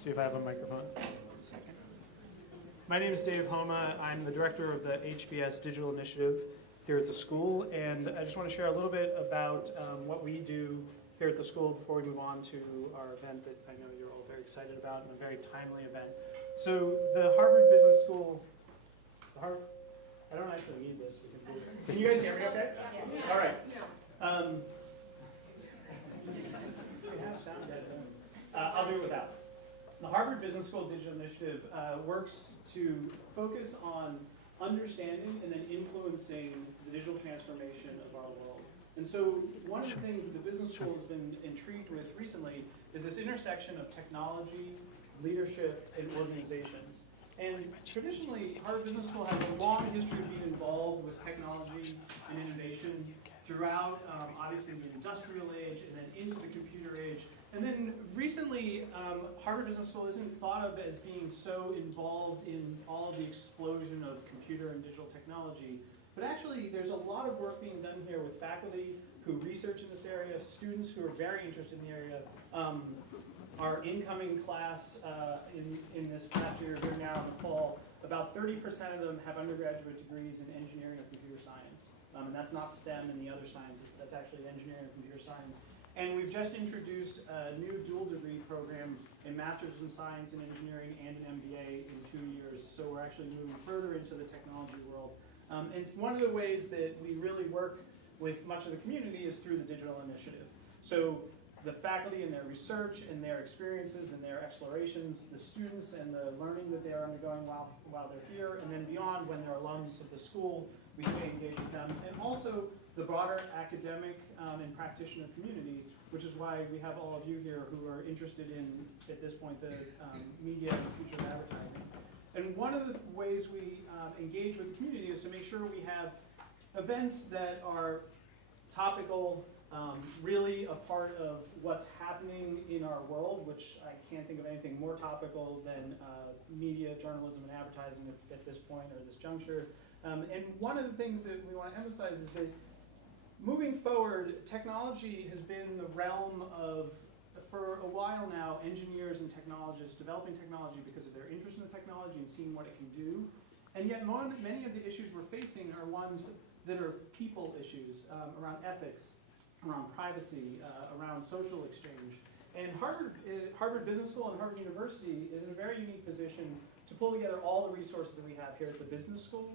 see if I have a microphone. Second. My name is Dave Homa. I'm the director of the HBS Digital Initiative here at the school, and I just want to share a little bit about what we do here at the school before we move on to our event that I know you're all very excited about, and a very timely event. So the Harvard Business School, I don't actually need this. Can you guys hear me okay? Yeah. All right. We have sound guys. I'll do it without. The Harvard Business School Digital Initiative works to focus on understanding and then influencing the digital transformation of our world. And so one of the things that the business school has been intrigued with recently is this intersection of technology, leadership, and organizations. And traditionally, Harvard Business School has a long history of being involved with technology and innovation throughout, obviously, the industrial age and then into the computer age. And then recently, Harvard Business School isn't thought of as being so involved in all of the explosion of computer and digital technology. But actually, there's a lot of work being done here with faculty who research in this area, students who are very interested in the area. Our incoming class in this past year, here now in the fall, about 30% of them have undergraduate degrees in engineering or computer science. And that's not STEM and the other sciences, that's actually engineering or computer science. And we've just introduced a new dual degree program in Master's in Science and Engineering and an MBA in 2 years. So we're actually moving further into the technology world. And it's one of the ways that we really work with much of the community is through the digital initiative. So the faculty and their research and their experiences and their explorations, the students and the learning that they're undergoing while they're here, and then beyond when they're alums of the school, we stay engaged with them. And also the broader academic and practitioner community, which is why we have all of you here who are interested in, at this point, the media and the future of advertising. And one of the ways we engage with the community is to make sure we have events that are topical, really a part of what's happening in our world, which I can't think of anything more topical than media, journalism, and advertising at this point or this juncture. And one of the things that we want to emphasize is that moving forward, technology has been in the realm of, for a while now, engineers and technologists developing technology because of their interest in the technology and seeing what it can do. And yet many of the issues we're facing are ones that are people issues around ethics, around privacy, around social exchange. And Harvard Business School and Harvard University is in a very unique position to pull together all the resources that we have here at the business school.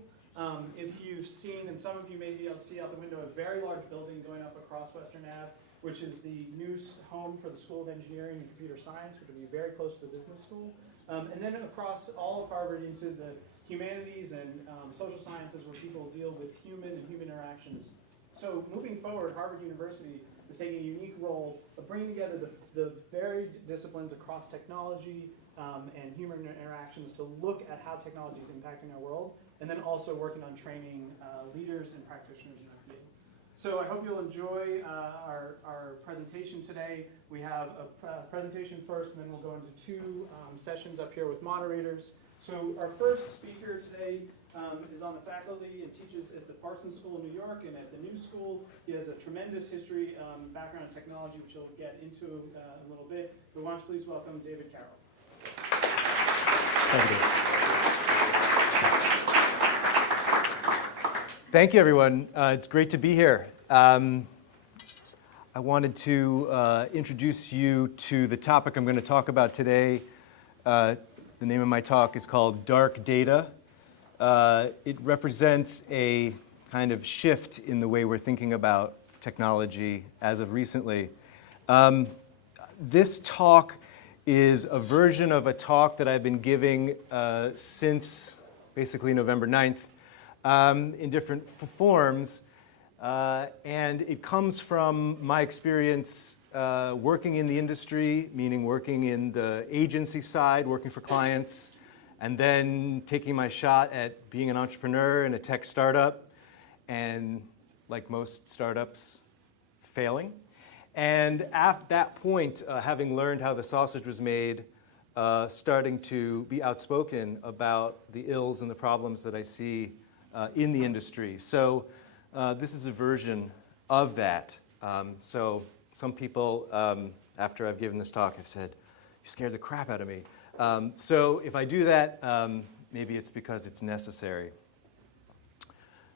If you've seen, and some of you may be able to see out the window, a very large building going up across Western Ave, which is the new home for the School of Engineering and Computer Science, which will be very close to the business school. And then across all of Harvard into the humanities and social sciences where people deal with human and human interactions. So moving forward, Harvard University is taking a unique role of bringing together the varied disciplines across technology and human interactions to look at how technology is impacting our world, and then also working on training leaders and practitioners in our field. So I hope you'll enjoy our presentation today. We have a presentation first, and then we'll go into two sessions up here with moderators. So our first speaker today is on the faculty and teaches at the Parsons School in New York and at the New School. He has a tremendous history, background in technology, which he'll get into a little bit. But why don't you please welcome David Carroll. Thank you. Thank you, everyone. It's great to be here. I wanted to introduce you to the topic I'm going to talk about today. The name of my talk is called Dark Data. It represents a kind of shift in the way we're thinking about technology as of recently. This talk is a version of a talk that I've been giving since basically November 9th in different forms. And it comes from my experience working in the industry, meaning working in the agency side, working for clients, and then taking my shot at being an entrepreneur in a tech startup, and like most startups, failing. And at that point, having learned how the sausage was made, starting to be outspoken about the ills and the problems that I see in the industry. So this is a version of that. So some people, after I've given this talk, have said, scared the crap out of me. So if I do that, maybe it's because it's necessary.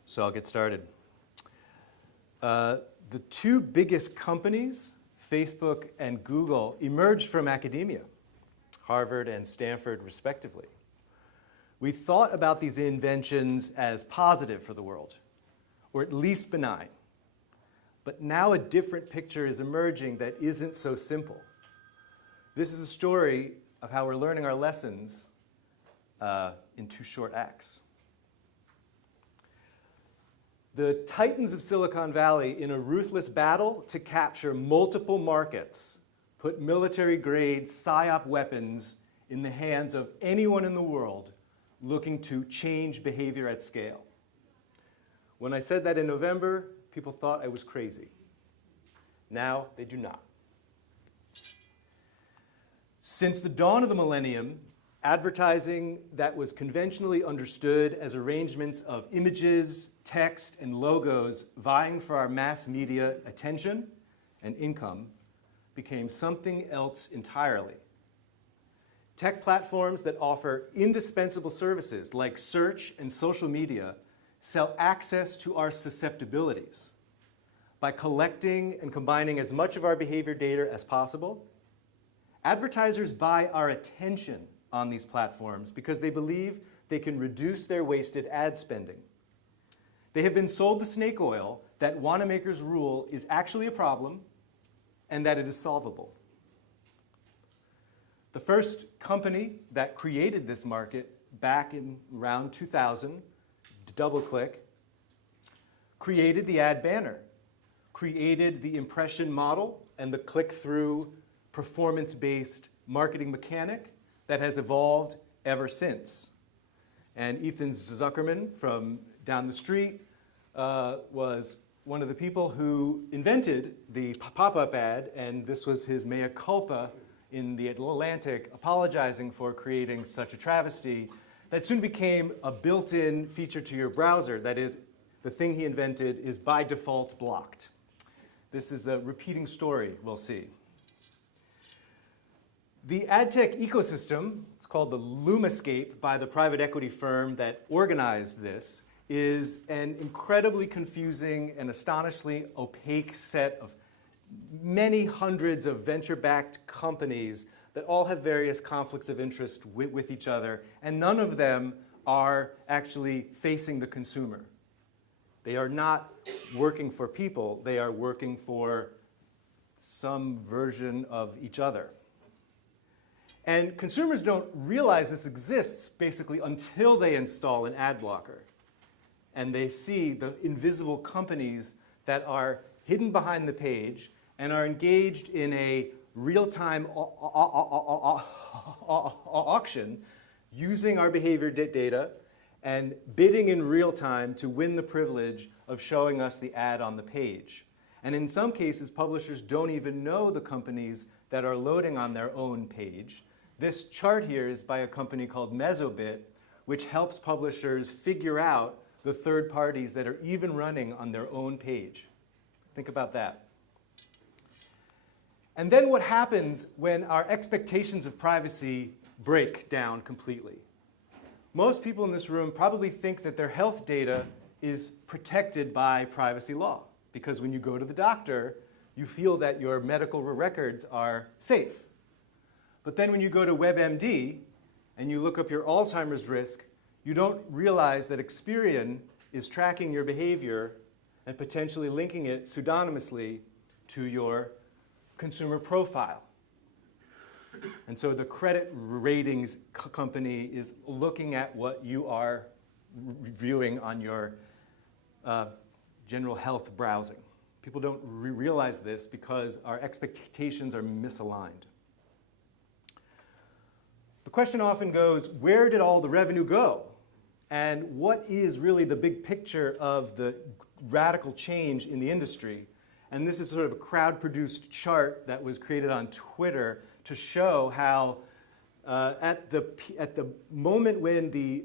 So I'll get started. The two biggest companies, Facebook and Google, emerged from academia, Harvard and Stanford respectively. We thought about these inventions as positive for the world, or at least benign. But now a different picture is emerging that isn't so simple. This is the story of how we're learning our lessons in two short acts. The titans of Silicon Valley, in a ruthless battle to capture multiple markets, put military-grade PSYOP weapons in the hands of anyone in the world looking to change behavior at scale. When I said that in November, people thought I was crazy. Now they do not. Since the dawn of the millennium, advertising that was conventionally understood as arrangements of images, text, and logos vying for our mass media attention and income became something else entirely. Tech platforms that offer indispensable services like search and social media sell access to our susceptibilities. By collecting and combining as much of our behavior data as possible, advertisers buy our attention on these platforms because they believe they can reduce their wasted ad spending. They have been sold the snake oil that Wanamaker's rule is actually a problem and that it is solvable. The first company that created this market back in around 2000, DoubleClick, created the ad banner, created the impression model and the click-through performance-based marketing mechanic that has evolved ever since. And Ethan Zuckerman from down the street was one of the people who invented the pop-up ad, and this was his mea culpa in the Atlantic, apologizing for creating such a travesty that soon became a built-in feature to your browser. That is, the thing he invented is by default blocked. This is the repeating story we'll see. The ad tech ecosystem, it's called the Lumascape by the private equity firm that organized this, is an incredibly confusing and astonishingly opaque set of many hundreds of venture-backed companies that all have various conflicts of interest with each other, and none of them are actually facing the consumer. They are not working for people, they are working for some version of each other. And consumers don't realize this exists basically until they install an ad blocker. And they see the invisible companies that are hidden behind the page and are engaged in a real-time auction using our behavior data and bidding in real time to win the privilege of showing us the ad on the page. And in some cases, publishers don't even know the companies that are loading on their own page. This chart here is by a company called Mesobit, which helps publishers figure out the third parties that are even running on their own page. Think about that. And then what happens when our expectations of privacy break down completely? Most people in this room probably think that their health data is protected by privacy law, because when you go to the doctor, you feel that your medical records are safe. But then when you go to WebMD and you look up your Alzheimer's risk, you don't realize that Experian is tracking your behavior and potentially linking it pseudonymously to your consumer profile. And so the credit ratings company is looking at what you are viewing on your general health browsing. People don't realize this because our expectations are misaligned. The question often goes, where did all the revenue go? And what is really the big picture of the radical change in the industry? And this is sort of a crowd-produced chart that was created on Twitter to show how at the moment when the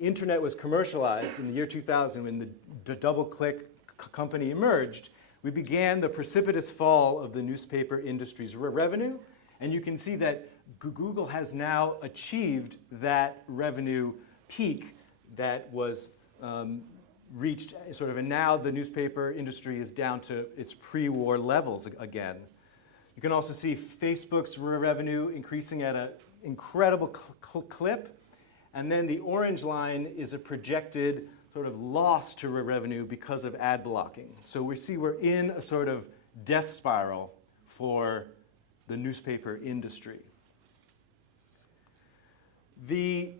internet was commercialized in the year 2000, when the DoubleClick company emerged, we began the precipitous fall of the newspaper industry's revenue. And you can see that Google has now achieved that revenue peak that was reached sort of, and now the newspaper industry is down to its pre-war levels again. You can also see Facebook's revenue increasing at an incredible clip, and then the orange line is a projected sort of loss to revenue because of ad blocking. So we see we're in a sort of death spiral for the newspaper industry. The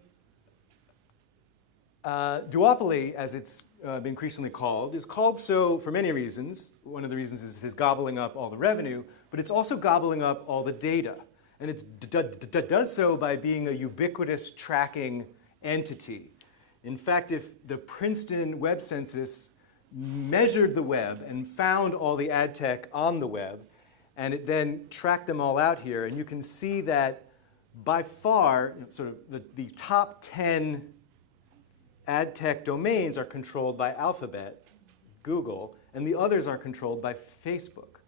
duopoly, as it's been increasingly called, is called so for many reasons. One of the reasons is it is gobbling up all the revenue, but it's also gobbling up all the data. And it does so by being a ubiquitous tracking entity. In fact, if the Princeton Web Census measured the web and found all the ad tech on the web, and it then tracked them all out here, and you can see that by far, sort of the top 10 ad tech domains are controlled by Alphabet, Google, and the others are controlled by Facebook.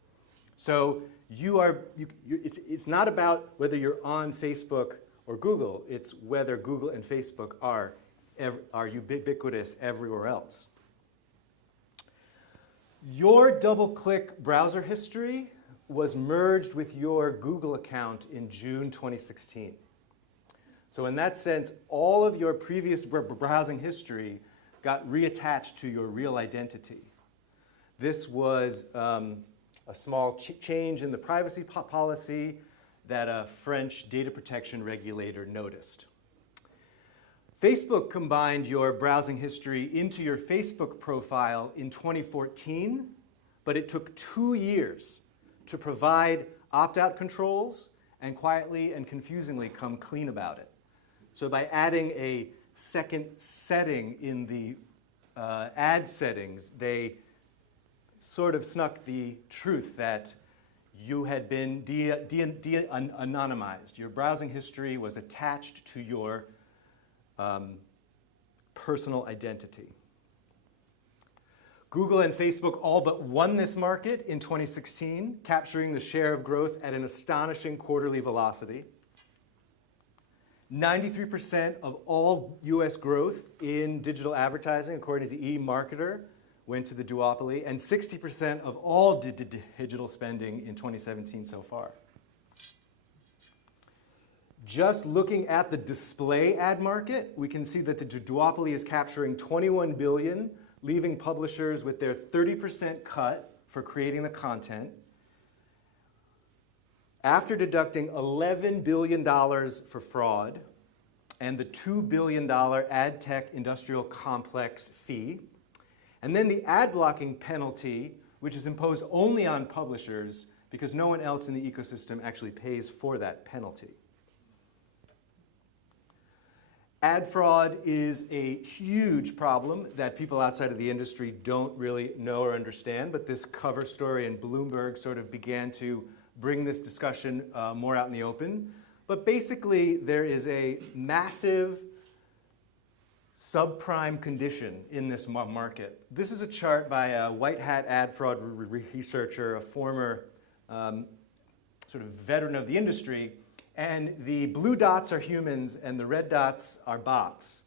So it's not about whether you're on Facebook or Google, it's whether Google and Facebook are ubiquitous everywhere else. Your DoubleClick browser history was merged with your Google account in June 2016. So in that sense, all of your previous browsing history got reattached to your real identity. This was a small change in the privacy policy that a French data protection regulator noticed. Facebook combined your browsing history into your Facebook profile in 2014, but it took 2 years to provide opt-out controls and quietly and confusingly come clean about it. So by adding a second setting in the ad settings, they sort of snuck the truth that you had been anonymized. Your browsing history was attached to your personal identity. Google and Facebook all but won this market in 2016, capturing the share of growth at an astonishing quarterly velocity. 93% of all US growth in digital advertising, according to eMarketer, went to the duopoly, and 60% of all digital spending in 2017 so far. Just looking at the display ad market, we can see that the duopoly is capturing $21 billion, leaving publishers with their 30% cut for creating the content, after deducting $11 billion for fraud and the $2 billion ad tech industrial complex fee, and then the ad blocking penalty, which is imposed only on publishers because no one else in the ecosystem actually pays for that penalty. Ad fraud is a huge problem that people outside of the industry don't really know or understand, but this cover story in Bloomberg sort of began to bring this discussion more out in the open. But basically, there is a massive subprime condition in this market. This is a chart by a white hat ad fraud researcher, a former sort of veteran of the industry. And the blue dots are humans and the red dots are bots.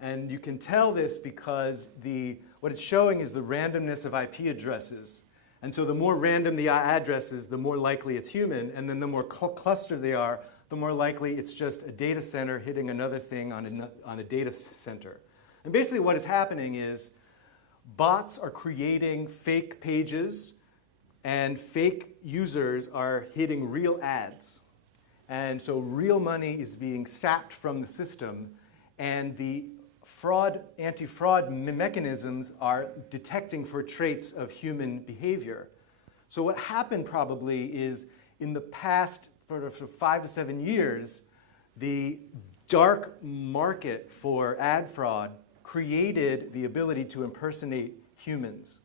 And you can tell this because what it's showing is the randomness of IP addresses. And so the more random the addresses, the more likely it's human. And then the more clustered they are, the more likely it's just a data center hitting another thing on a data center. And basically what is happening is bots are creating fake pages and fake users are hitting real ads. And so real money is being sapped from the system, and the anti-fraud mechanisms are detecting for traits of human behavior. So what happened probably is in the past sort of 5 to 7 years, the dark market for ad fraud created the ability to impersonate humans.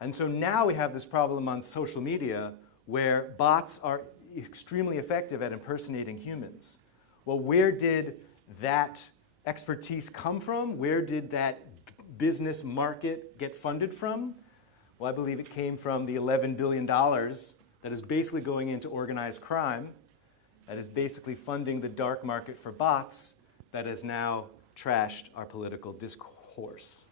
And so now we have this problem on social media where bots are extremely effective at impersonating humans. Well, where did that expertise come from? Where did that business market get funded from? Well, I believe it came from the $11 billion that is basically going into organized crime that is basically funding the dark market for bots that has now trashed our political discourse.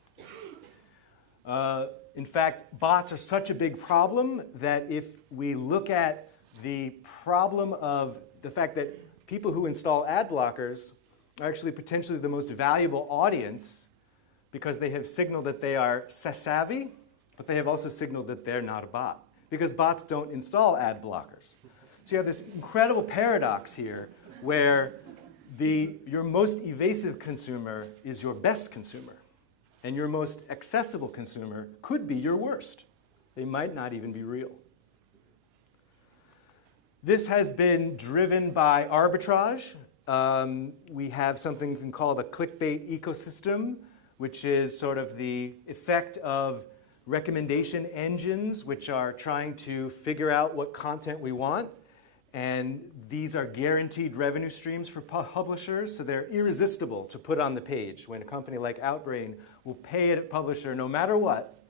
In fact, bots are such a big problem that if we look at the problem of the fact that people who install ad blockers are actually potentially the most valuable audience because they have signaled that they are savvy, but they have also signaled that they're not a bot, because bots don't install ad blockers. So you have this incredible paradox here where your most evasive consumer is your best consumer, and your most accessible consumer could be your worst. They might not even be real. This has been driven by arbitrage. We have something you can call the clickbait ecosystem, which is sort of the effect of recommendation engines, which are trying to figure out what content we want. And these are guaranteed revenue streams for publishers, so they're irresistible to put on the page when a company like Outbrain will pay a publisher no matter what.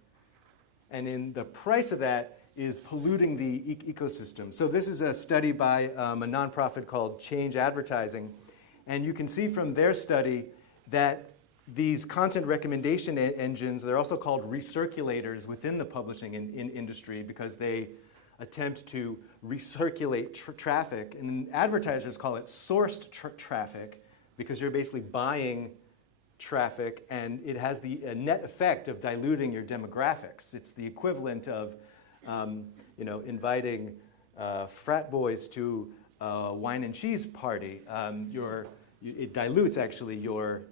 And in the price of that is polluting the ecosystem. So this is a study by a nonprofit called Change Advertising. And you can see from their study that these content recommendation engines, they're also called recirculators within the publishing industry because they attempt to recirculate traffic. And advertisers call it sourced traffic because you're basically buying traffic and it has the net effect of diluting your demographics. It's the equivalent of inviting frat boys to a wine and cheese party. It dilutes actually your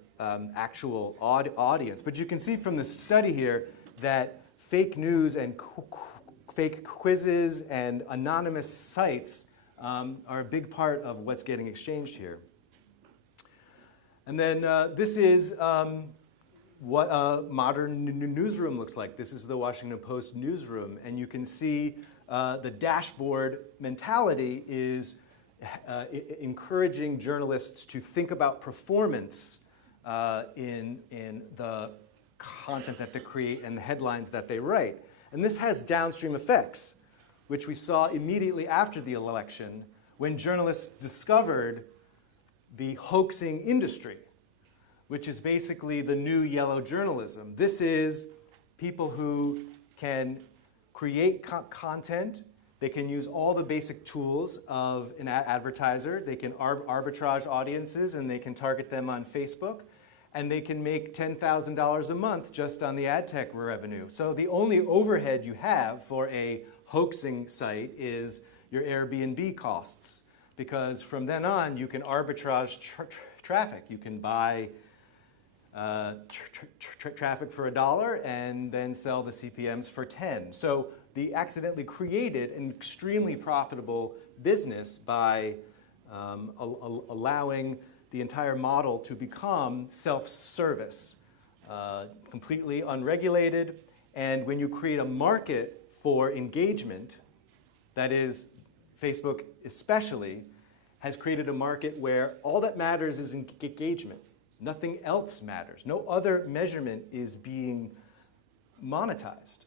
actual audience. But you can see from the study here that fake news and fake quizzes and anonymous sites are a big part of what's getting exchanged here. And then this is what a modern newsroom looks like. This is the Washington Post newsroom, and you can see the dashboard mentality is encouraging journalists to think about performance in the content that they create and the headlines that they write. And this has downstream effects, which we saw immediately after the election when journalists discovered the hoaxing industry, which is basically the new yellow journalism. This is people who can create content. They can use all the basic tools of an advertiser. They can arbitrage audiences, and they can target them on Facebook. And they can make $10,000 a month just on the ad tech revenue. So the only overhead you have for a hoaxing site is your Airbnb costs. Because from then on, you can arbitrage traffic. You can buy traffic for $1 and then sell the CPMs for 10. So they accidentally created an extremely profitable business by allowing the entire model to become self-service, completely unregulated. And when you create a market for engagement, that is, Facebook especially, has created a market where all that matters is engagement. Nothing else matters. No other measurement is being monetized.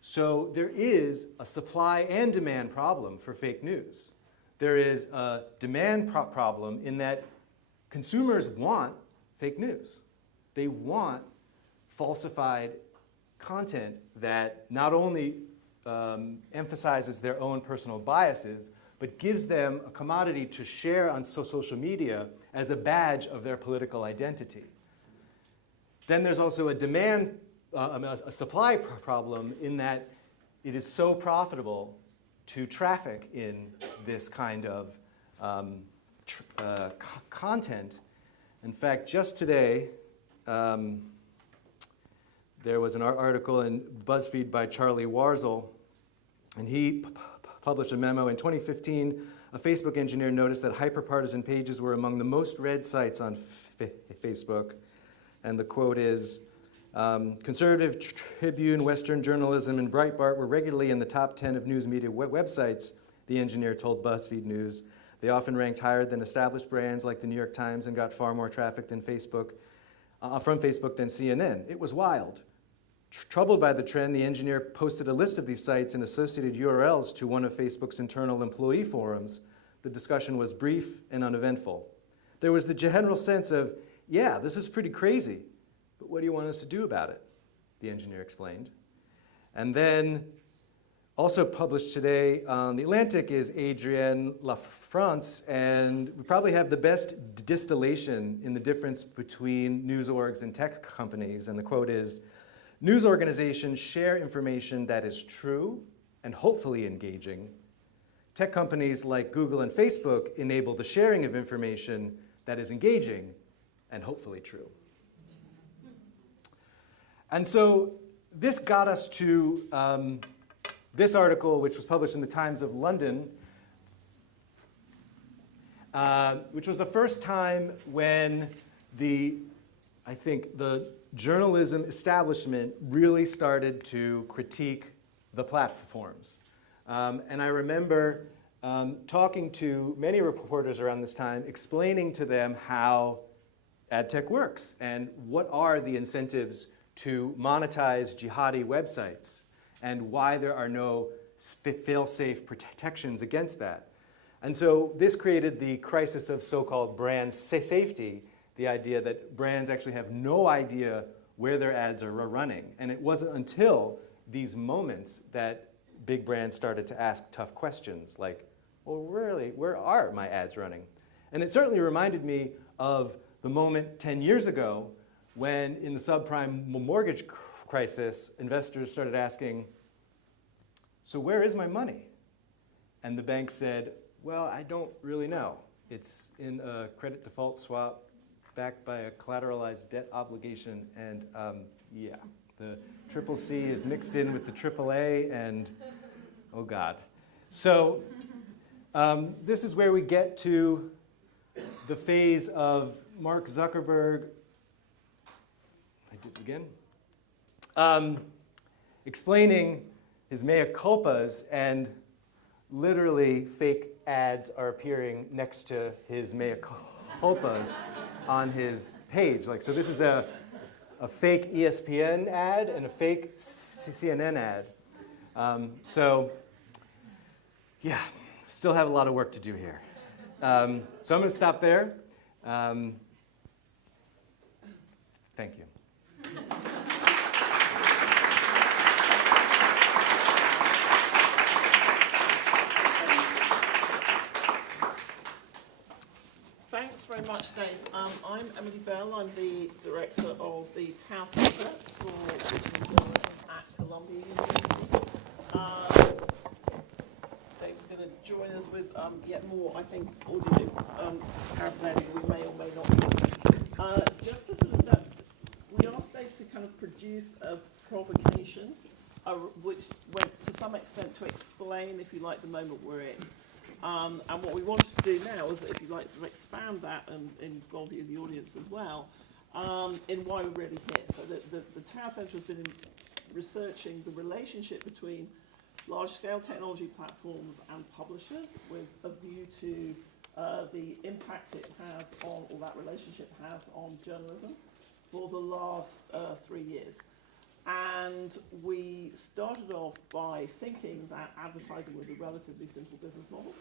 So there is a supply and demand problem for fake news. There is a demand problem in that consumers want fake news. They want falsified content that not only emphasizes their own personal biases, but gives them a commodity to share on social media as a badge of their political identity. Then there's also a demand, a supply problem in that it is so profitable to traffic in this kind of content. In fact, just today, there was an article in BuzzFeed by Charlie Warzel, and he published a memo. In 2015, a Facebook engineer noticed that hyperpartisan pages were among the most read sites on Facebook. And the quote is, Conservative Tribune, Western Journalism, and Breitbart were regularly in the top 10 of news media websites, the engineer told BuzzFeed News. They often ranked higher than established brands like the New York Times and got far more traffic than from Facebook than CNN. It was wild. Troubled by the trend, the engineer posted a list of these sites and associated URLs to one of Facebook's internal employee forums, the discussion was brief and uneventful. There was the general sense of, yeah, this is pretty crazy, but what do you want us to do about it? The engineer explained. And then, also published today on The Atlantic is Adrienne Lafrance, and we probably have the best distillation in the difference between news orgs and tech companies. And the quote is, "News organizations share information that is true and hopefully engaging. Tech companies like Google and Facebook enable the sharing of information that is engaging and hopefully true." And so this got us to this article, which was published in the Times of London, which was the first time when I think the journalism establishment really started to critique the platforms. And I remember talking to many reporters around this time, explaining to them how ad tech works and what are the incentives to monetize jihadi websites and why there are no fail-safe protections against that. And so this created the crisis of so-called brand safety, the idea that brands actually have no idea where their ads are running. And it wasn't until these moments that big brands started to ask tough questions like, well, really, where are my ads running? And it certainly reminded me of the moment 10 years ago when in the subprime mortgage crisis, investors started asking, so where is my money? And the bank said, well, I don't really know. It's in a credit default swap backed by a collateralized debt obligation, and yeah, the triple C is mixed in with the triple A, and oh God. So this is where we get to the phase of Mark Zuckerberg, I did it again, explaining his mea culpas, and literally fake ads are appearing next to his mea culpas on his page. Like, so this is a fake ESPN ad and a fake CNN ad. So yeah, still have a lot of work to do here. So I'm going to stop there. Thank you. Thanks very much, Dave. I'm Emily Bell. I'm the director of the TowCenter for Digital Journalism at Columbia University. Dave's going to join us with yet more, I think, audio paraphernalia we may or may not hear. Just to sort of note, we asked Dave to kind of produce a provocation, which went to some extent to explain, if you like, the moment we're in. And what we wanted to do now is, if you'd like to expand that and involve you, the audience as well, in why we're really here. So the TowCenter has been researching the relationship between large-scale technology platforms and publishers with a view to the impact it has on, or that relationship has on journalism for the last 3 years. And we started off by thinking that advertising was a relatively simple business model.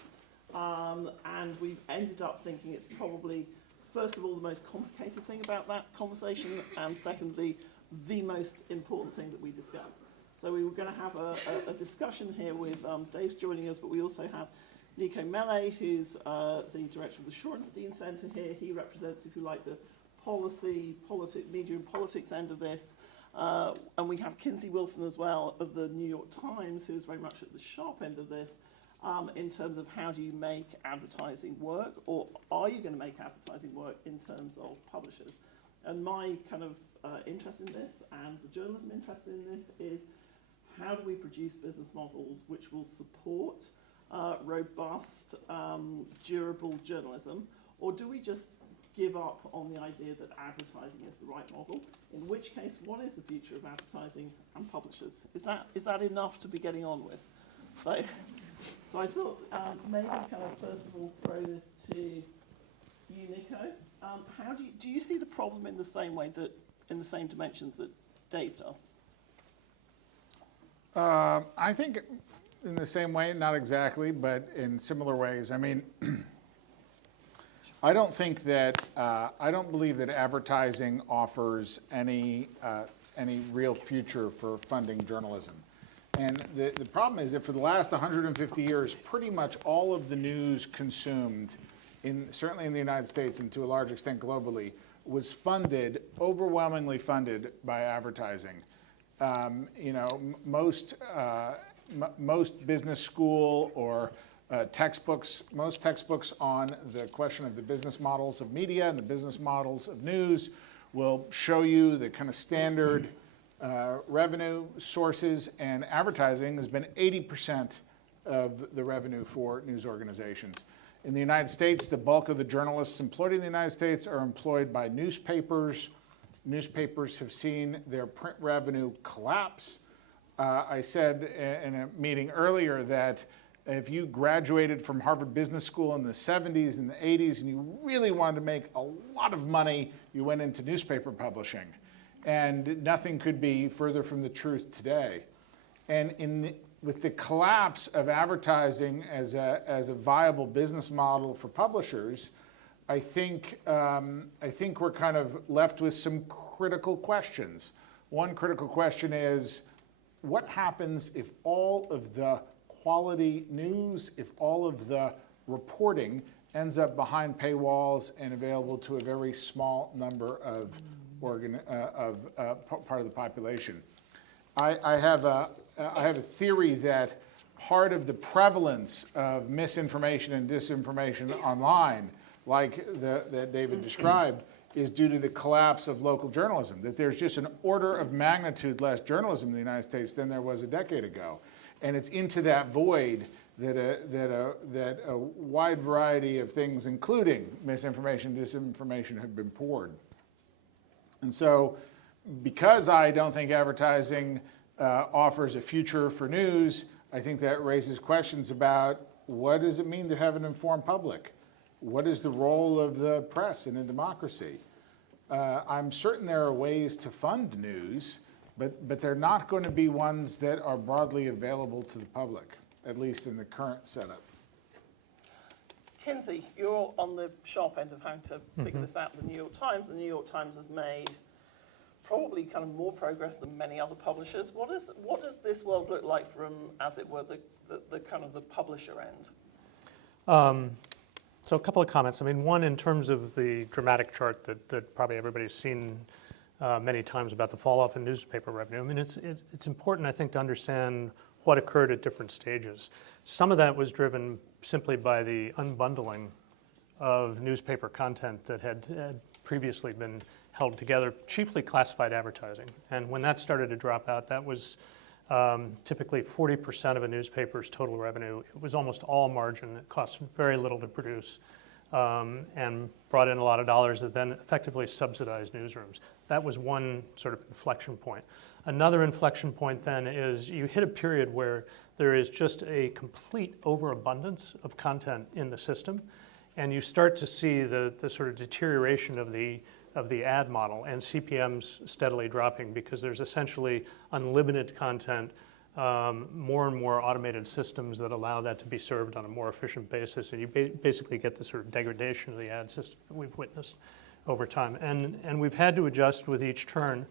And we've ended up thinking it's probably, first of all, the most complicated thing about that conversation, and secondly, the most important thing that we discussed. So we were going to have a discussion here with Dave's joining us, but we also have Nicco Mele, who's the director of the Shorenstein Center here. He represents, if you like, the media and politics end of this. And we have Kinsey Wilson as well of the New York Times, who is very much at the sharp end of this, in terms of how do you make advertising work, or are you going to make advertising work in terms of publishers? And my kind of interest in this, and the journalism interest in this, is how do we produce business models which will support robust, durable journalism, or do we just give up on the idea that advertising is the right model? In which case, what is the future of advertising and publishers? Is that enough to be getting on with? So I thought maybe kind of first of all throw this to you, Nicco. How do you see the problem in the same way, that in the same dimensions that Dave does? I think in the same way, not exactly, but in similar ways. I mean, I don't think that, I don't believe that advertising offers any real future for funding journalism. And the problem is that for the last 150 years, pretty much all of the news consumed, certainly in the United States and to a large extent globally, was funded, overwhelmingly funded by advertising. You know, most business school or textbooks, most textbooks on the question of the business models of media and the business models of news will show you the kind of standard revenue sources, and advertising has been 80% of the revenue for news organizations. In the United States, the bulk of the journalists employed in the United States are employed by newspapers. Newspapers have seen their print revenue collapse. I said in a meeting earlier that if you graduated from Harvard Business School in the 70s and the 80s and you really wanted to make a lot of money, you went into newspaper publishing. And nothing could be further from the truth today. And with the collapse of advertising as a viable business model for publishers, I think we're kind of left with some critical questions. One critical question is, what happens if all of the quality news, if all of the reporting ends up behind paywalls and available to a very small number of part of the population? I have a theory that part of the prevalence of misinformation and disinformation online, like that David described, is due to the collapse of local journalism, that there's just an order of magnitude less journalism in the United States than there was a decade ago. And it's into that void that a wide variety of things, including misinformation, disinformation, have been poured. And so, because I don't think advertising offers a future for news, I think that raises questions about what does it mean to have an informed public? What is the role of the press in a democracy? I'm certain there are ways to fund news, but they're not going to be ones that are broadly available to the public, at least in the current setup. Kinsey, you're on the sharp end of having to figure this out. The New York Times. The New York Times has made probably kind of more progress than many other publishers. What does this world look like from, as it were, the kind of the publisher end? So a couple of comments. I mean, one, in terms of the dramatic chart that probably everybody's seen many times about the fall off in newspaper revenue. I mean, it's important, I think, to understand what occurred at different stages. Some of that was driven simply by the unbundling of newspaper content that had previously been held together, chiefly classified advertising. And when that started to drop out, that was typically 40% of a newspaper's total revenue. It was almost all margin. It cost very little to produce and brought in a lot of dollars that then effectively subsidized newsrooms. That was one sort of inflection point. Another inflection point then is you hit a period where there is just a complete overabundance of content in the system, and you start to see the sort of deterioration of the ad model and CPMs steadily dropping because there's essentially unlimited content, more and more automated systems that allow that to be served on a more efficient basis, and you basically get the sort of degradation of the ad system that we've witnessed over time. And we've had to adjust with each turn.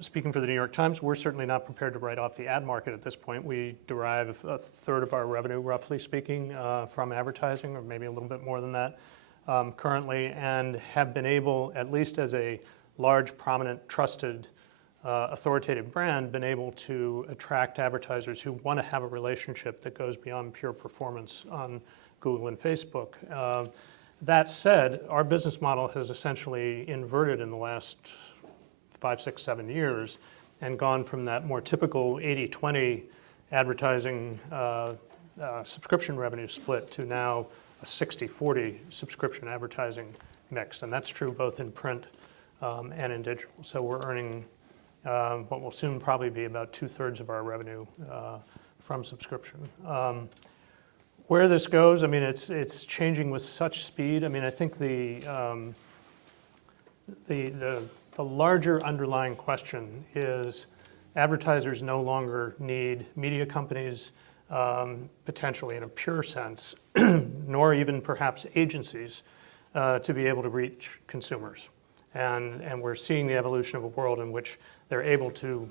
Speaking for the New York Times, we're certainly not prepared to write off the ad market at this point. We derive a third of our revenue, roughly speaking, from advertising, or maybe a little bit more than that currently, and have been able, at least as a large, prominent, trusted, authoritative brand, been able to attract advertisers who want to have a relationship that goes beyond pure performance on Google and Facebook. That said, our business model has essentially inverted in the last 5, 6, 7 years and gone from that more typical 80-20 advertising subscription revenue split to now a 60-40 subscription advertising mix. And that's true both in print and in digital. So we're earning what will soon probably be about 2/3 of our revenue from subscription. Where this goes, I mean, it's changing with such speed. I mean, I think the larger underlying question is advertisers no longer need media companies, potentially in a pure sense, nor even perhaps agencies, to be able to reach consumers. And we're seeing the evolution of a world in which they're able to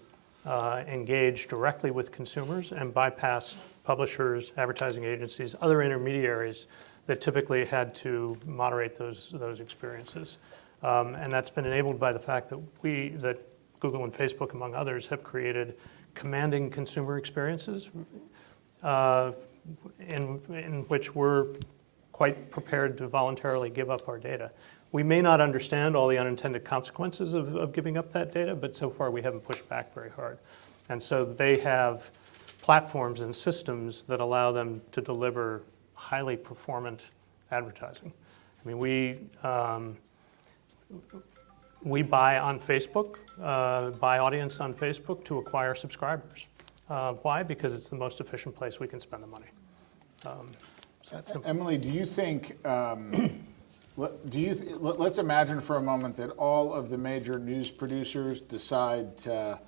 engage directly with consumers and bypass publishers, advertising agencies, other intermediaries that typically had to moderate those experiences. And that's been enabled by the fact that Google and Facebook, among others, have created commanding consumer experiences in which we're quite prepared to voluntarily give up our data. We may not understand all the unintended consequences of giving up that data, but so far we haven't pushed back very hard. And so they have platforms and systems that allow them to deliver highly performant advertising. I mean, we buy on Facebook, buy audience on Facebook to acquire subscribers. Why? Because it's the most efficient place we can spend the money. Emily, do you think, let's imagine for a moment that all of the major news producers decide to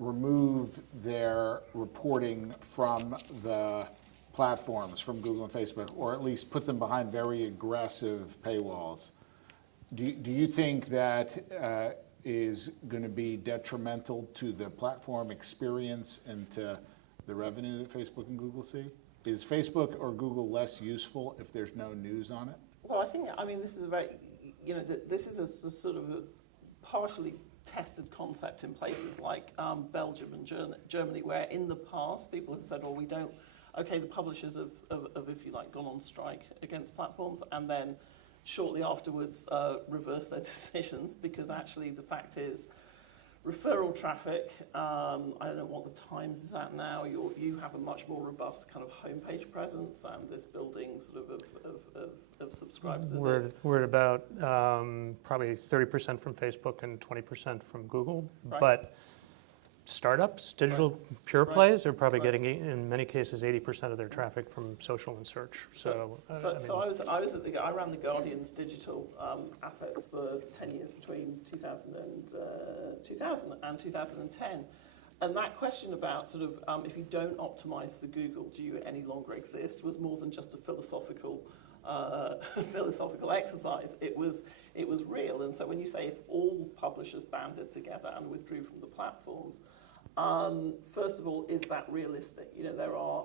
remove their reporting from the platforms, from Google and Facebook, or at least put them behind very aggressive paywalls. Do you think that is going to be detrimental to the platform experience and to the revenue that Facebook and Google see? Is Facebook or Google less useful if there's no news on it? Well, I mean, this is a very, this is a sort of a partially tested concept in places like Belgium and Germany, where in the past people have said, well, we don't, okay, the publishers have, if you like, gone on strike against platforms, and then shortly afterwards reversed their decisions, because actually the fact is, referral traffic, I don't know what the Times is at now, you have a much more robust kind of homepage presence and this building sort of subscribers. We're at about probably 30% from Facebook and 20% from Google, Right. But startups, digital pure plays, are probably getting, in many cases, 80% of their traffic from social and search. So I ran the Guardian's digital assets for 10 years between 2000 and 2010. And that question about sort of if you don't optimize for Google, do you any longer exist, was more than just a philosophical exercise. It was real. And so when you say if all publishers banded together and withdrew from the platforms, first of all, is that realistic? There are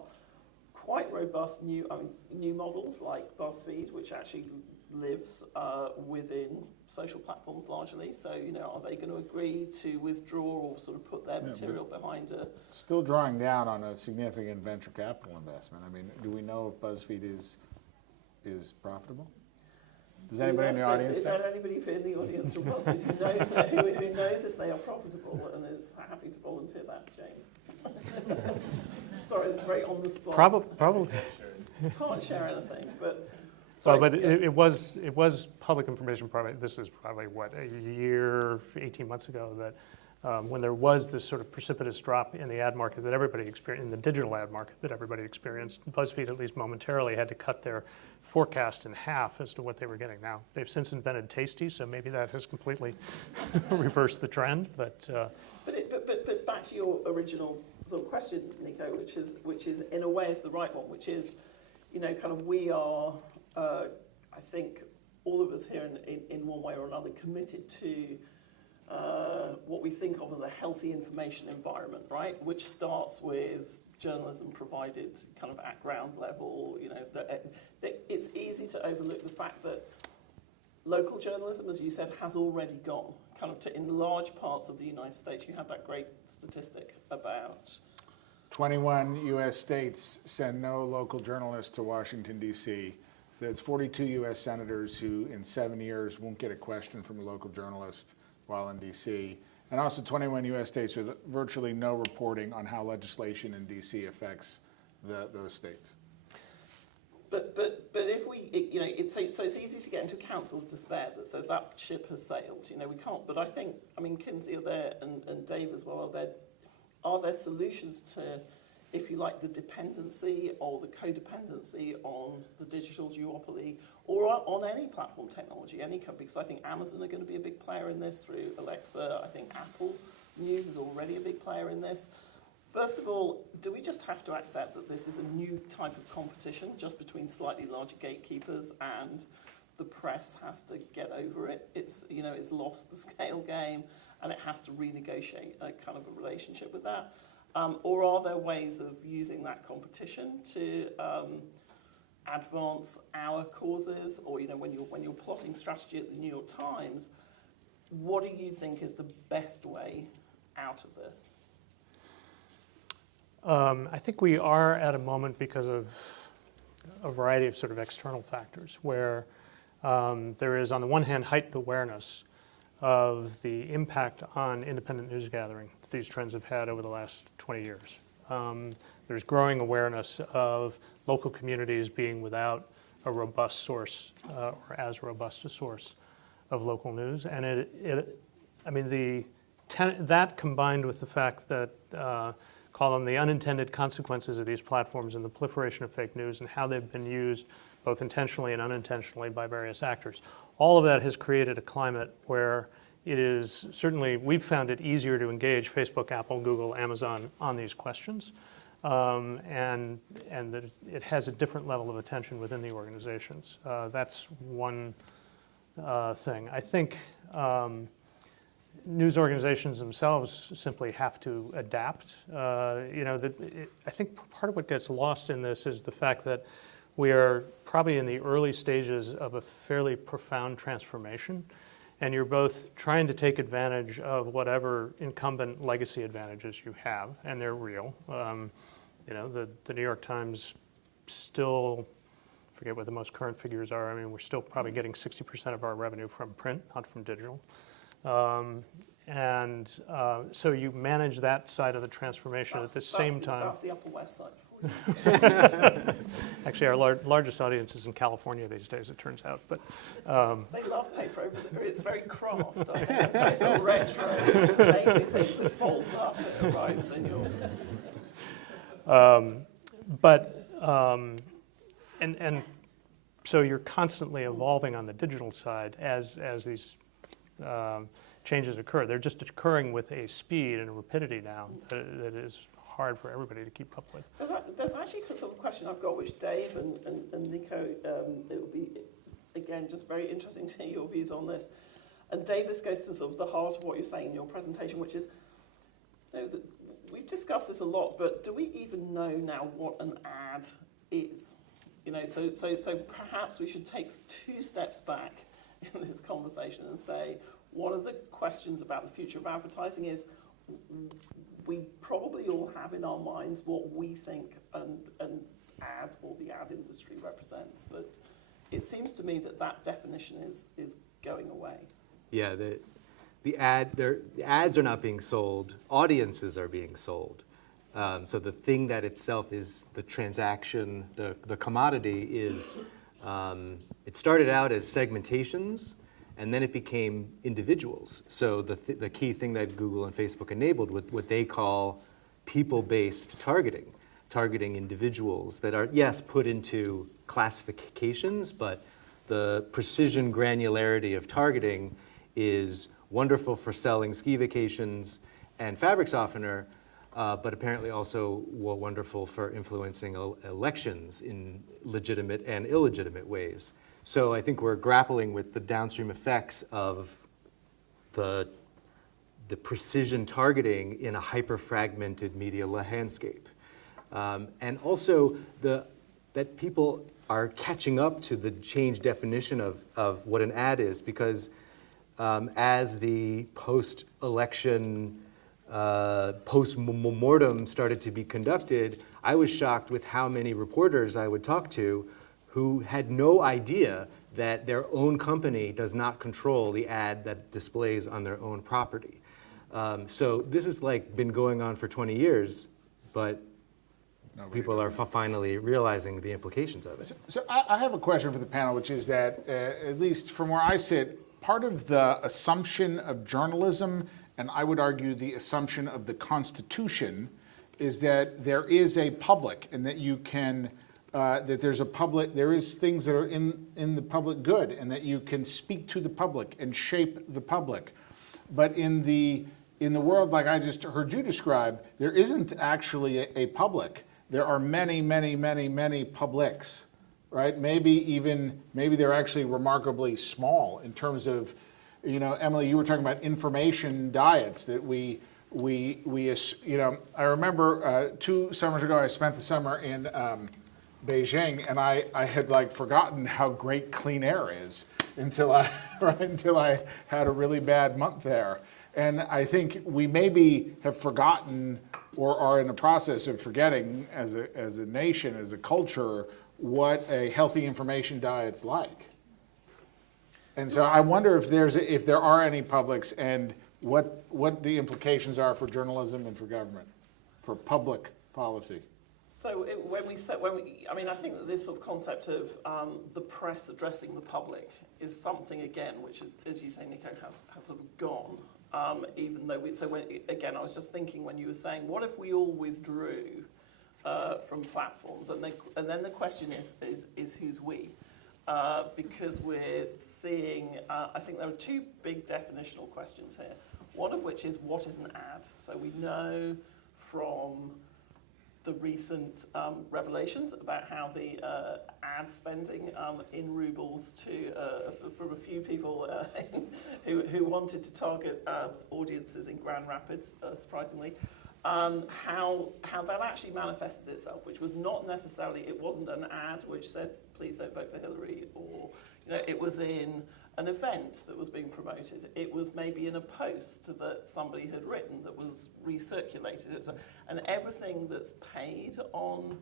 quite robust new models like BuzzFeed, which actually lives within social platforms largely. So, are they going to agree to withdraw or sort of put their material behind a... Still drawing down on a significant venture capital investment. I mean, do we know if BuzzFeed is profitable? Does anybody in the audience? Is there anybody in the audience from BuzzFeed who knows if they are profitable and is happy to volunteer that, James? Sorry, it's very on the spot. Probably. Can't share anything, but. Sorry, well, but yes. it was public information. Probably this is probably what, a year, 18 months ago, that when there was this sort of precipitous drop in the ad market that everybody experienced, in the digital ad market that everybody experienced, BuzzFeed at least momentarily had to cut their forecast in half as to what they were getting. Now they've since invented Tasty, so maybe that has completely reversed the trend. But back to your original sort of question, Nicco, which is in a way is the right one, which is, kind of we are, I think all of us here in one way or another committed to what we think of as a healthy information environment, right? Which starts with journalism provided kind of at ground level. That it's easy to overlook the fact that local journalism, as you said, has already gone kind of to, in large parts of the United States. You had that great statistic about 21 U.S. states send no local journalists to Washington, D.C. So that's 42 U.S. senators who in 7 years won't get a question from a local journalist while in D.C. And also 21 U.S. states with virtually no reporting on how legislation in D.C. affects those states. But if we, it's easy to get into a council of despair that says that ship has sailed. We can't. But I think, Kinsey are there and Dave as well. Are there solutions to, if you like, the dependency or the codependency on the digital duopoly or on any platform technology, any company? Because I think Amazon are going to be a big player in this through Alexa. I think Apple News is already a big player in this. First of all, do we just have to accept that this is a new type of competition just between slightly larger gatekeepers, and the press has to get over it? It's, you know, it's lost the scale game and it has to renegotiate a kind of a relationship with that. Or are there ways of using that competition to advance our causes? Or, you know, when you're plotting strategy at the New York Times, what do you think is the best way out of this? I think we are at a moment, because of a variety of sort of external factors, where there is, on the one hand, heightened awareness of the impact on independent news gathering that these trends have had over the last 20 years. There's growing awareness of local communities being without a robust source, or as robust a source of local news. And that combined with the fact that, call them the unintended consequences of these platforms and the proliferation of fake news and how they've been used both intentionally and unintentionally by various actors. All of that has created a climate where it is certainly, we've found it easier to engage Facebook, Apple, Google, Amazon on these questions. And that it has a different level of attention within the organizations. That's one thing. I think news organizations themselves simply have to adapt. I think part of what gets lost in this is the fact that we are probably in the early stages of a fairly profound transformation, and you're both trying to take advantage of whatever incumbent legacy advantages you have, and they're real. The New York Times still, forget what the most current figures are, I mean, we're still probably getting 60% of our revenue from print, not from digital. So you manage that side of the transformation at the same time. That's the Upper West Side for you. Actually, our largest audience is in California these days, it turns out. But they love paper over there. It's very craft. I think it's so retro. It's amazing things that folds up and it arrives in your. So you're constantly evolving on the digital side as these changes occur. They're just occurring with a speed and a rapidity now that is hard for everybody to keep up with. There's actually a sort of question I've got, which Dave and Nicco, it would be, again, just very interesting to hear your views on this. And Dave, this goes to sort of the heart of what you're saying in your presentation, which is, we've discussed this a lot, but do we even know now what an ad is? So perhaps we should take 2 steps back in this conversation and say, one of the questions about the future of advertising is, we probably all have in our minds what we think an ad or the ad industry represents, but it seems to me that definition is going away. Yeah, the ads are not being sold, audiences are being sold. So the thing that itself is the transaction, the commodity is, it started out as segmentations, and then it became individuals. So the key thing that Google and Facebook enabled with what they call people-based targeting individuals that are, yes, put into classifications, but the precision granularity of targeting is wonderful for selling ski vacations and fabric softener, but apparently also wonderful for influencing elections in legitimate and illegitimate ways. So I think we're grappling with the downstream effects of the precision targeting in a hyper-fragmented media landscape. And also that people are catching up to the changed definition of what an ad is, because as the post-election, post-mortem started to be conducted, I was shocked with how many reporters I would talk to who had no idea that their own company does not control the ad that displays on their own property. So this has been going on for 20 years, but people are finally realizing the implications of it. So I have a question for the panel, which is that, at least from where I sit, part of the assumption of journalism, and I would argue the assumption of the Constitution, is that there is a public, and that you can, that there's a public, there is things that are in the public good, and that you can speak to the public and shape the public. But in the in the world like I just heard you describe, there isn't actually a public. There are many, many, many, many publics, right? Maybe they're actually remarkably small in terms of, Emily, you were talking about information diets that we I remember 2 summers ago, I spent the summer in Beijing, and I had like forgotten how great clean air is until I had a really bad month there. And I think we maybe have forgotten or are in the process of forgetting as a nation, as a culture, what a healthy information diet's like. And so I wonder if there are any publics and what the implications are for journalism and for government, for public policy. So I think that this sort of concept of the press addressing the public is something, again, which is, as you say, Nicco, has sort of gone. Even though I was just thinking when you were saying, what if we all withdrew from platforms? And then the question is who's we? Because we're seeing, I think there are 2 big definitional questions here. One of which is, what is an ad? So we know from the recent revelations about how the ad spending in rubles from a few people who wanted to target audiences in Grand Rapids, surprisingly, how that actually manifested itself, which was not necessarily, it wasn't an ad which said, please don't vote for Hillary, or it was in an event that was being promoted. It was maybe in a post that somebody had written that was recirculated. And everything that's paid on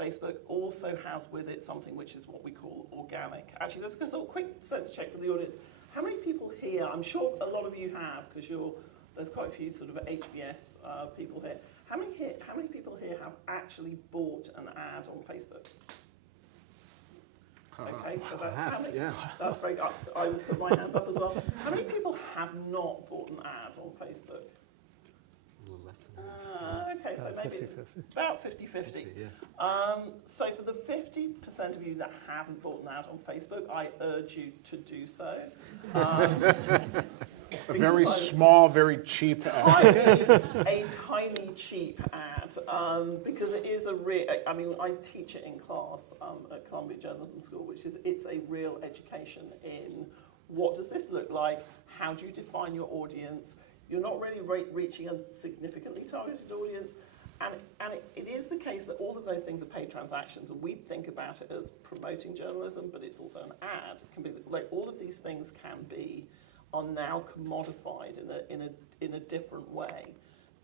Facebook also has with it something which is what we call organic. Actually, let's go a quick sense check for the audience. How many people here, I'm sure a lot of you have, because there's quite a few sort of HBS people here. How many people here have actually bought an ad on Facebook? Okay, so that's how many. Yeah. That's very good. I will put my hands up as well. How many people have not bought an ad on Facebook? A little less than okay, so maybe 50-50. about 50-50. yeah. So for the 50% of you that haven't bought an ad on Facebook, I urge you to do so. A very small, very cheap ad. A tiny cheap ad, because it is I teach it in class at Columbia Journalism School, it's a real education in what does this look like, how do you define your audience. You're not really reaching a significantly targeted audience, and it is the case that all of those things are paid transactions, and we think about it as promoting journalism, but it's also an ad. It can be like all of these things are now commodified in a different way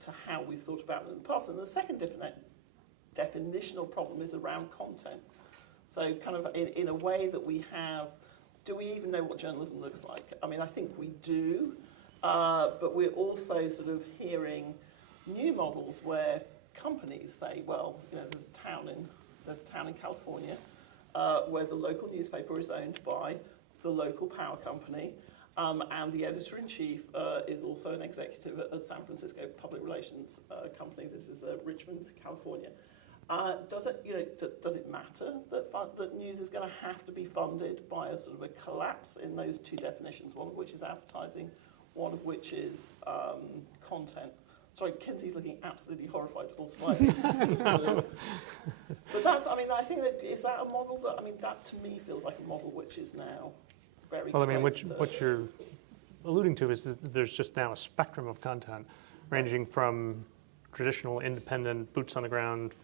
to how we thought about them in the past. And the second definitional problem is around content. So kind of in a way that we have, do we even know what journalism looks like? I mean, I think we do, but we're also sort of hearing new models where companies say, well, there's a town in California where the local newspaper is owned by the local power company, and the editor-in-chief is also an executive at a San Francisco public relations company. This is Richmond, California. Does it matter that news is going to have to be funded by a sort of a collapse in those 2 definitions, one of which is advertising, one of which is content? Sorry, Kinsey's looking absolutely horrified, or slightly. But that's, I think is that a model that to me feels like a model which is now very close to... what you're alluding to is that there's just now a spectrum of content ranging from traditional, independent, boots on the ground,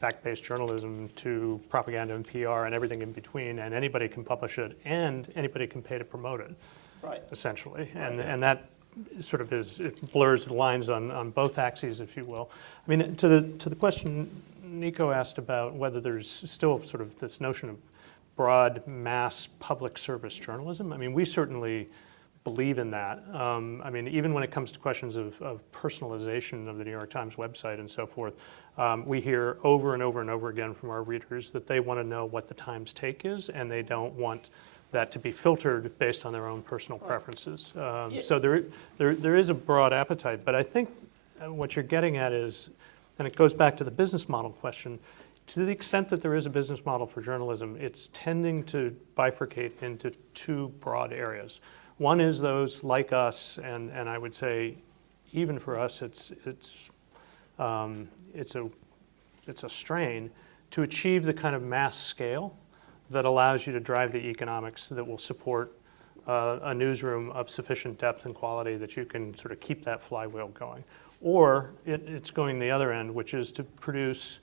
fact-based journalism to propaganda and PR and everything in between, and anybody can publish it and anybody can pay to promote it, right, essentially. And that sort of it blurs the lines on both axes, if you will. I mean, to the question Nicco asked about whether there's still sort of this notion of broad mass public service journalism, I mean, we certainly believe in that. I mean, even when it comes to questions of personalization of the New York Times website and so forth, we hear over and over and over again from our readers that they want to know what the Times take is, and they don't want that to be filtered based on their own personal preferences. So there is a broad appetite, but I think what you're getting at is, and it goes back to the business model question, to the extent that there is a business model for journalism, it's tending to bifurcate into 2 broad areas. One is those like us, and I would say even for us, it's a strain to achieve the kind of mass scale that allows you to drive the economics that will support a newsroom of sufficient depth and quality that you can sort of keep that flywheel going. Or it's going the other end, which is to produce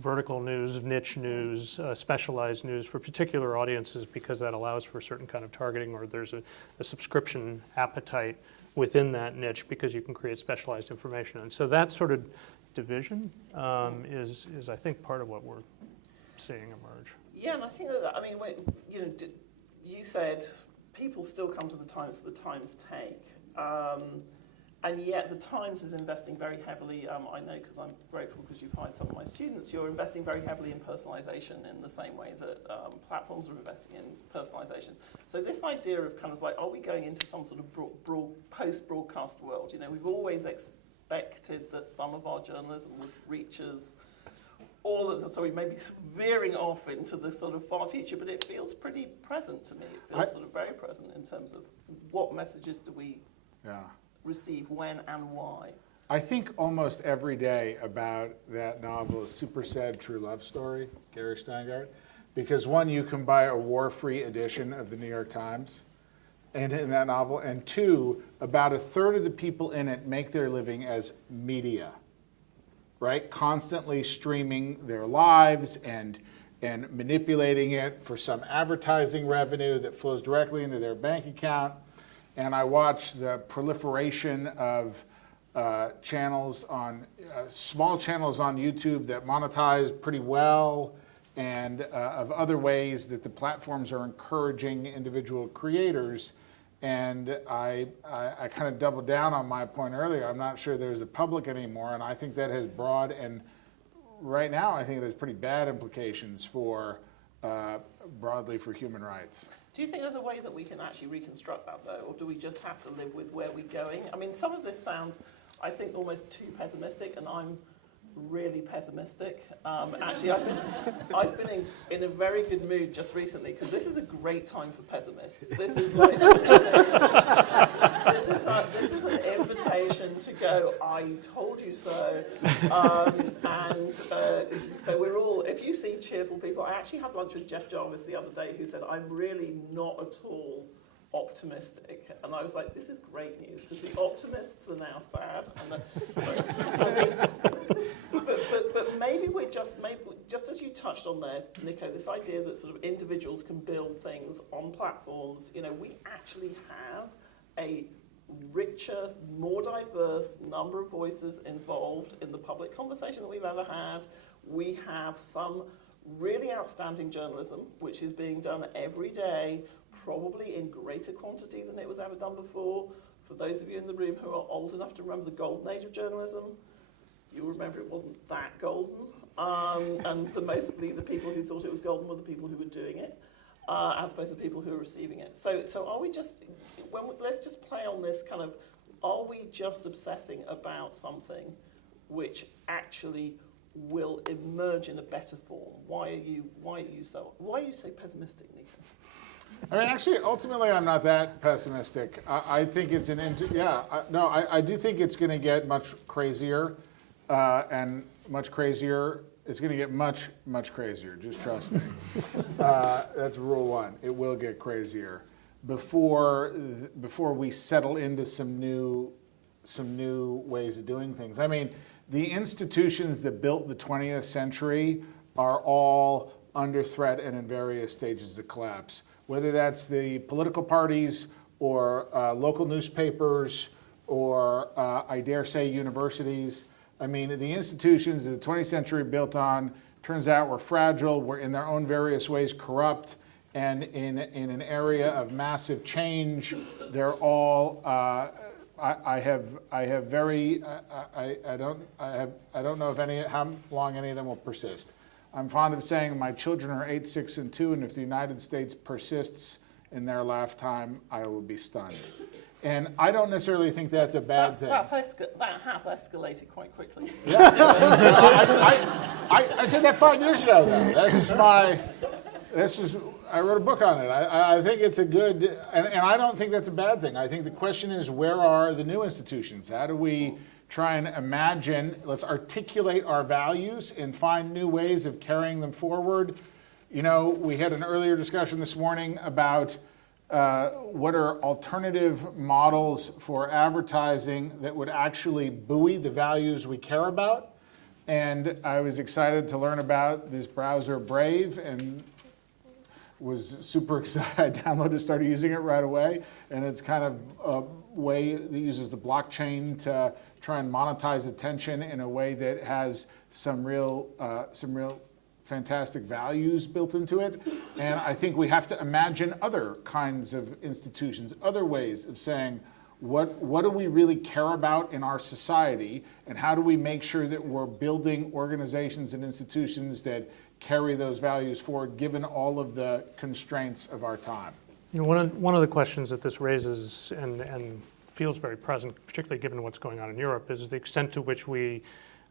vertical news, niche news, specialized news for particular audiences, because that allows for a certain kind of targeting, or there's a subscription appetite within that niche because you can create specialized information. And so that sort of division is I think, part of what we're seeing emerge. Yeah, and I think that, I mean, you said people still come to the Times for the Times take. And yet the Times is investing very heavily, I know because I'm grateful because you've hired some of my students, you're investing very heavily in personalization in the same way that platforms are investing in personalization. So this idea of kind of like, are we going into some sort of post-broadcast world? You know, we've always expected that some of our journalism would reach us so we may be veering off into the sort of far future, but it feels pretty present to me. It feels sort of very present in terms of what messages do we receive, when and why. I think almost every day about that novel is Super Sad True Love Story, Gary Steingart, because one, you can buy a war-free edition of the New York Times and in that novel, and two, about a third of the people in it make their living as media, right? Constantly streaming their lives and manipulating it for some advertising revenue that flows directly into their bank account. And I watch the proliferation of channels on, small channels on YouTube that monetize pretty well, and of other ways that the platforms are encouraging individual creators. And I kind of doubled down on my point earlier. I'm not sure there's a public anymore, and I think that has broad, and right now I think it has pretty bad implications for, broadly for human rights. Do you think there's a way that we can actually reconstruct that, though, or do we just have to live with where we're going? I mean, some of this sounds, I think, almost too pessimistic, and I'm really pessimistic. Actually, I've been in a very good mood just recently, because this is a great time for pessimists. This is like this is an invitation to go, I told you so. So we're all, if you see cheerful people, I actually had lunch with Jeff Jarvis the other day, who said, I'm really not at all optimistic, and I was like, this is great news, because the optimists are now sad, but maybe we're just as you touched on there, Nicco, this idea that sort of individuals can build things on platforms. You know, we actually have a richer, more diverse number of voices involved in the public conversation than we've ever had. We have some really outstanding journalism, which is being done every day, probably in greater quantity than it was ever done before. For those of you in the room who are old enough to remember the golden age of journalism, you'll remember it wasn't that golden. And mostly the people who thought it was golden were the people who were doing it, as opposed to the people who are receiving it. So are we just, let's just play on this kind of, are we just obsessing about something which actually will emerge in a better form? Why are you so pessimistic, Nicco? I mean, actually, ultimately, I'm not that pessimistic. I think it's I do think it's going to get much crazier, and much crazier. It's going to get much, much crazier. Just trust me. That's rule one. It will get crazier before we settle into some new ways of doing things. I mean, the institutions that built the 20th century are all under threat and in various stages of collapse. Whether that's the political parties or local newspapers or, I dare say, universities. I mean, the institutions that the 20th century built on, turns out were fragile, were in their own various ways corrupt, and in an area of massive change, they're all. I don't know if how long any of them will persist. I'm fond of saying my children are 8, 6, and 2, and if the United States persists in their lifetime, I will be stunned. And I don't necessarily think that's a bad thing. That has escalated quite quickly. Yeah. I said that 5 years ago, though. That's just my... I wrote a book on it. I think it's a good, and I don't think that's a bad thing. I think the question is, where are the new institutions? How do we try and imagine, let's articulate our values and find new ways of carrying them forward. You know, we had an earlier discussion this morning about what are alternative models for advertising that would actually buoy the values we care about. And I was excited to learn about this browser Brave and was super excited. I downloaded, started using it right away. And it's kind of a way that uses the blockchain to try and monetize attention in a way that has some real fantastic values built into it. And I think we have to imagine other kinds of institutions, other ways of saying, what do we really care about in our society, and how do we make sure that we're building organizations and institutions that carry those values forward, given all of the constraints of our time? You know, one of the questions that this raises and feels very present, particularly given what's going on in Europe, is the extent to which we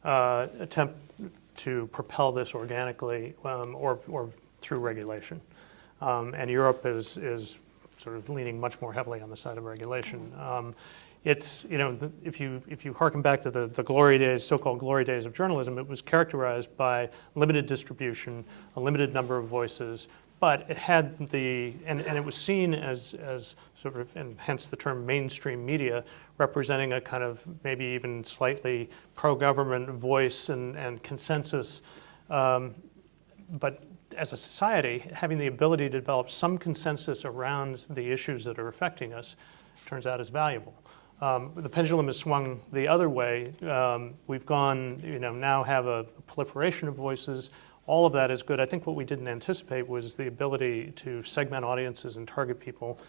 attempt to propel this organically or through regulation. And Europe is sort of leaning much more heavily on the side of regulation. It's, you know, if you harken back to the glory days, so-called glory days of journalism, it was characterized by limited distribution, a limited number of voices, but it had and it was seen as sort of, and hence the term mainstream media, representing a kind of maybe even slightly pro-government voice and consensus. But as a society, having the ability to develop some consensus around the issues that are affecting us turns out is valuable. The pendulum has swung the other way. We've gone, you know, now have a proliferation of voices. All of that is good. I think what we didn't anticipate was the ability to segment audiences and target people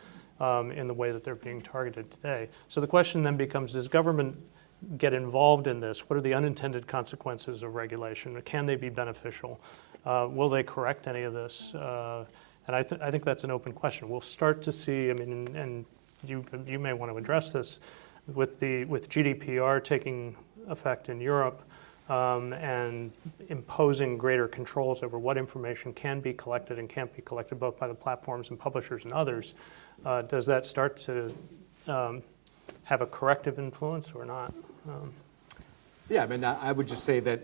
in the way that they're being targeted today. So the question then becomes, does government get involved in this? What are the unintended consequences of regulation? Can they be beneficial? Will they correct any of this? And I think that's an open question. We'll start to see, I mean, and you may want to address this, with GDPR taking effect in Europe and imposing greater controls over what information can be collected and can't be collected, both by the platforms and publishers and others. Does that start to have a corrective influence or not? Yeah, I mean, I would just say that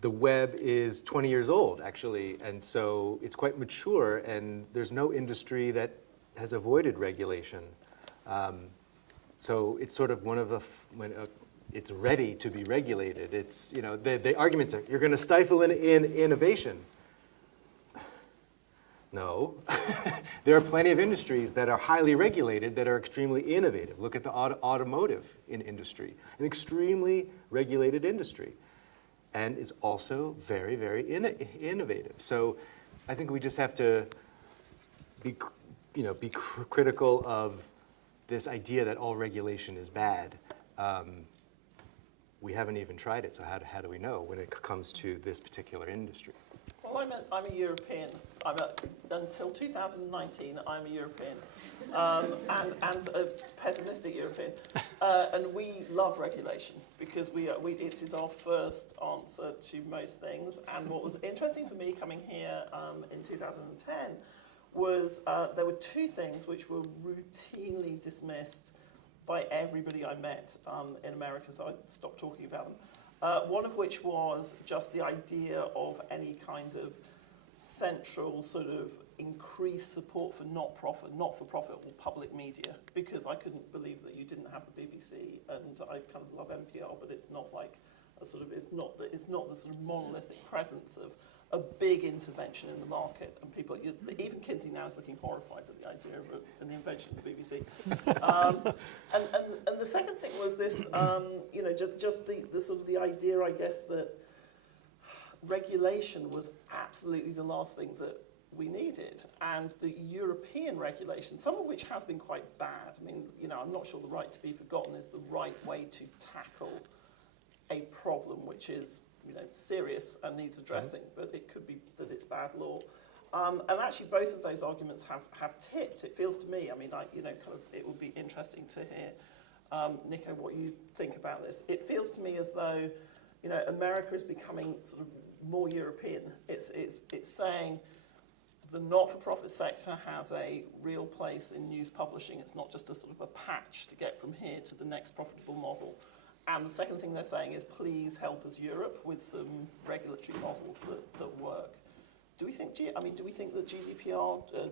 the web is 20 years old, actually, and so it's quite mature, and there's no industry that has avoided regulation. So it's sort of one of the, when it's ready to be regulated. It's, you know, the arguments are, you're going to stifle in innovation. No. There are plenty of industries that are highly regulated that are extremely innovative. Look at the automotive industry, an extremely regulated industry. And it's also very, very innovative. So I think we just have to be critical of this idea that all regulation is bad. We haven't even tried it, so how do we know when it comes to this particular industry? Well, I'm a European. Until 2019, I'm a European, and a pessimistic European. And we love regulation because it is our first answer to most things. And what was interesting for me coming here in 2010 was there were two things which were routinely dismissed by everybody I met in America, so I stopped talking about them. One of which was just the idea of any kind of central sort of increased support for not-for-profit or public media, because I couldn't believe that you didn't have the BBC, and I kind of love NPR, but it's not like a sort of, it's not the sort of monolithic presence of a big intervention in the market, and people, even Kinsey now is looking horrified at the idea of an invention of the BBC. And the second thing was this, you know, just the sort of the idea, I guess, that regulation was absolutely the last thing that we needed, and the European regulation, some of which has been quite bad. I mean, you know, I'm not sure the right to be forgotten is the right way to tackle a problem which is, you know, serious and needs addressing, but it could be that it's bad law. And actually, both of those arguments have tipped. It feels to me, I mean, it would be interesting to hear, Nicco, what you think about this. It feels to me as though, you know, America is becoming sort of more European. It's saying the not-for-profit sector has a real place in news publishing. It's not just a sort of a patch to get from here to the next profitable model. And the second thing they're saying is, please help us, Europe, with some regulatory models that work. Do we think that GDPR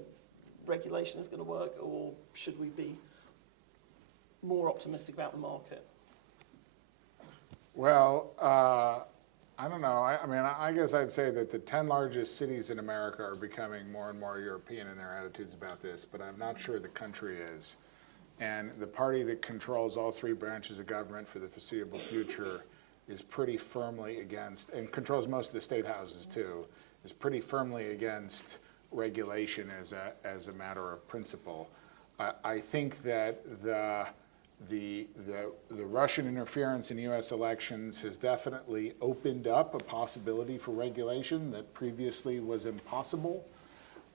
regulation is going to work, or should we be more optimistic about the market? Well, I don't know. I guess I'd say that the 10 largest cities in America are becoming more and more European in their attitudes about this, but I'm not sure the country is. And the party that controls all three branches of government for the foreseeable future is pretty firmly against, and controls most of the state houses too, is pretty firmly against regulation as a matter of principle. I think that the Russian interference in U.S. elections has definitely opened up a possibility for regulation that previously was impossible.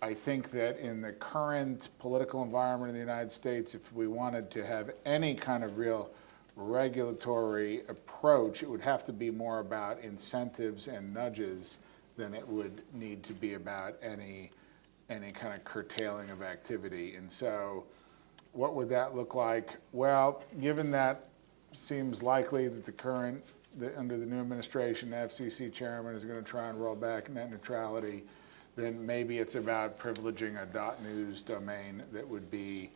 I think that in the current political environment in the United States, if we wanted to have any kind of real regulatory approach, it would have to be more about incentives and nudges than it would need to be about any kind of curtailing of activity. And so what would that look like? Well, given that seems likely that under the new administration, the FCC chairman is going to try and roll back net neutrality, then maybe it's about privileging a .news domain that would be,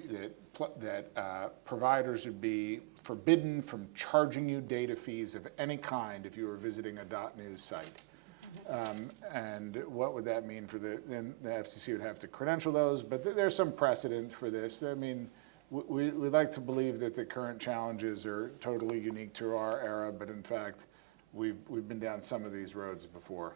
that providers would be forbidden from charging you data fees of any kind if you were visiting a .news site. And what would that mean for then the FCC would have to credential those, but there's some precedent for this. I mean, we like to believe that the current challenges are totally unique to our era, but in fact, we've been down some of these roads before.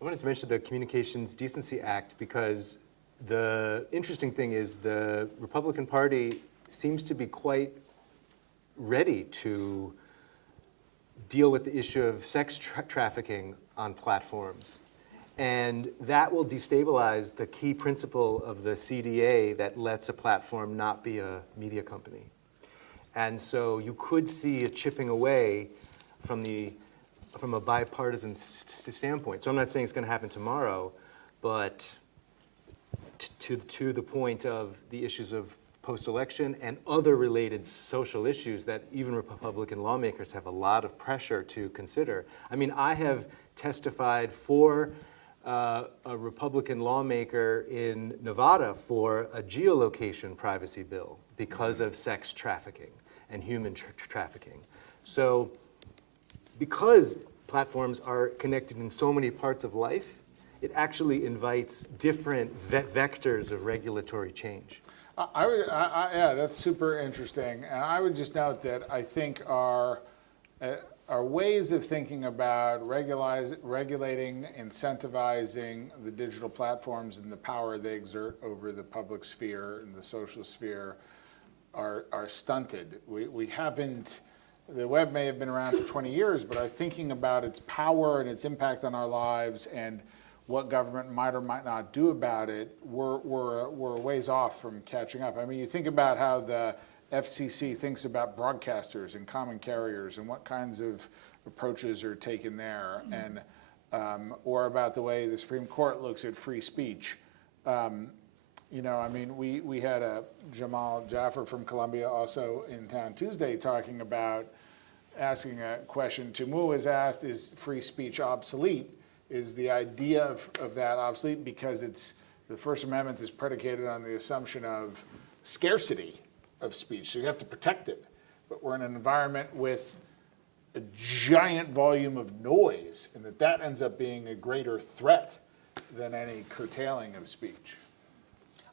I wanted to mention the Communications Decency Act because the interesting thing is the Republican Party seems to be quite ready to deal with the issue of sex trafficking on platforms. And that will destabilize the key principle of the CDA that lets a platform not be a media company. And so you could see a chipping away from a bipartisan standpoint. So I'm not saying it's going to happen tomorrow, but to the point of the issues of post-election and other related social issues that even Republican lawmakers have a lot of pressure to consider. I mean, I have testified for a Republican lawmaker in Nevada for a geolocation privacy bill because of sex trafficking and human trafficking. So because platforms are connected in so many parts of life, it actually invites different vectors of regulatory change. Yeah, that's super interesting. And I would just note that I think our ways of thinking about regulating, incentivizing the digital platforms and the power they exert over the public sphere and the social sphere are stunted. We haven't, the web may have been around for 20 years, but our thinking about its power and its impact on our lives and what government might or might not do about it, we're ways off from catching up. I mean, you think about how the FCC thinks about broadcasters and common carriers and what kinds of approaches are taken there, and or about the way the Supreme Court looks at free speech. You know, I mean, we had Jamal Jaffer from Columbia also in town Tuesday talking about asking a question Tumu has asked, is free speech obsolete? Is the idea of that obsolete because the First Amendment is predicated on the assumption of scarcity of speech, so you have to protect it. But we're in an environment with a giant volume of noise, and that ends up being a greater threat than any curtailing of speech.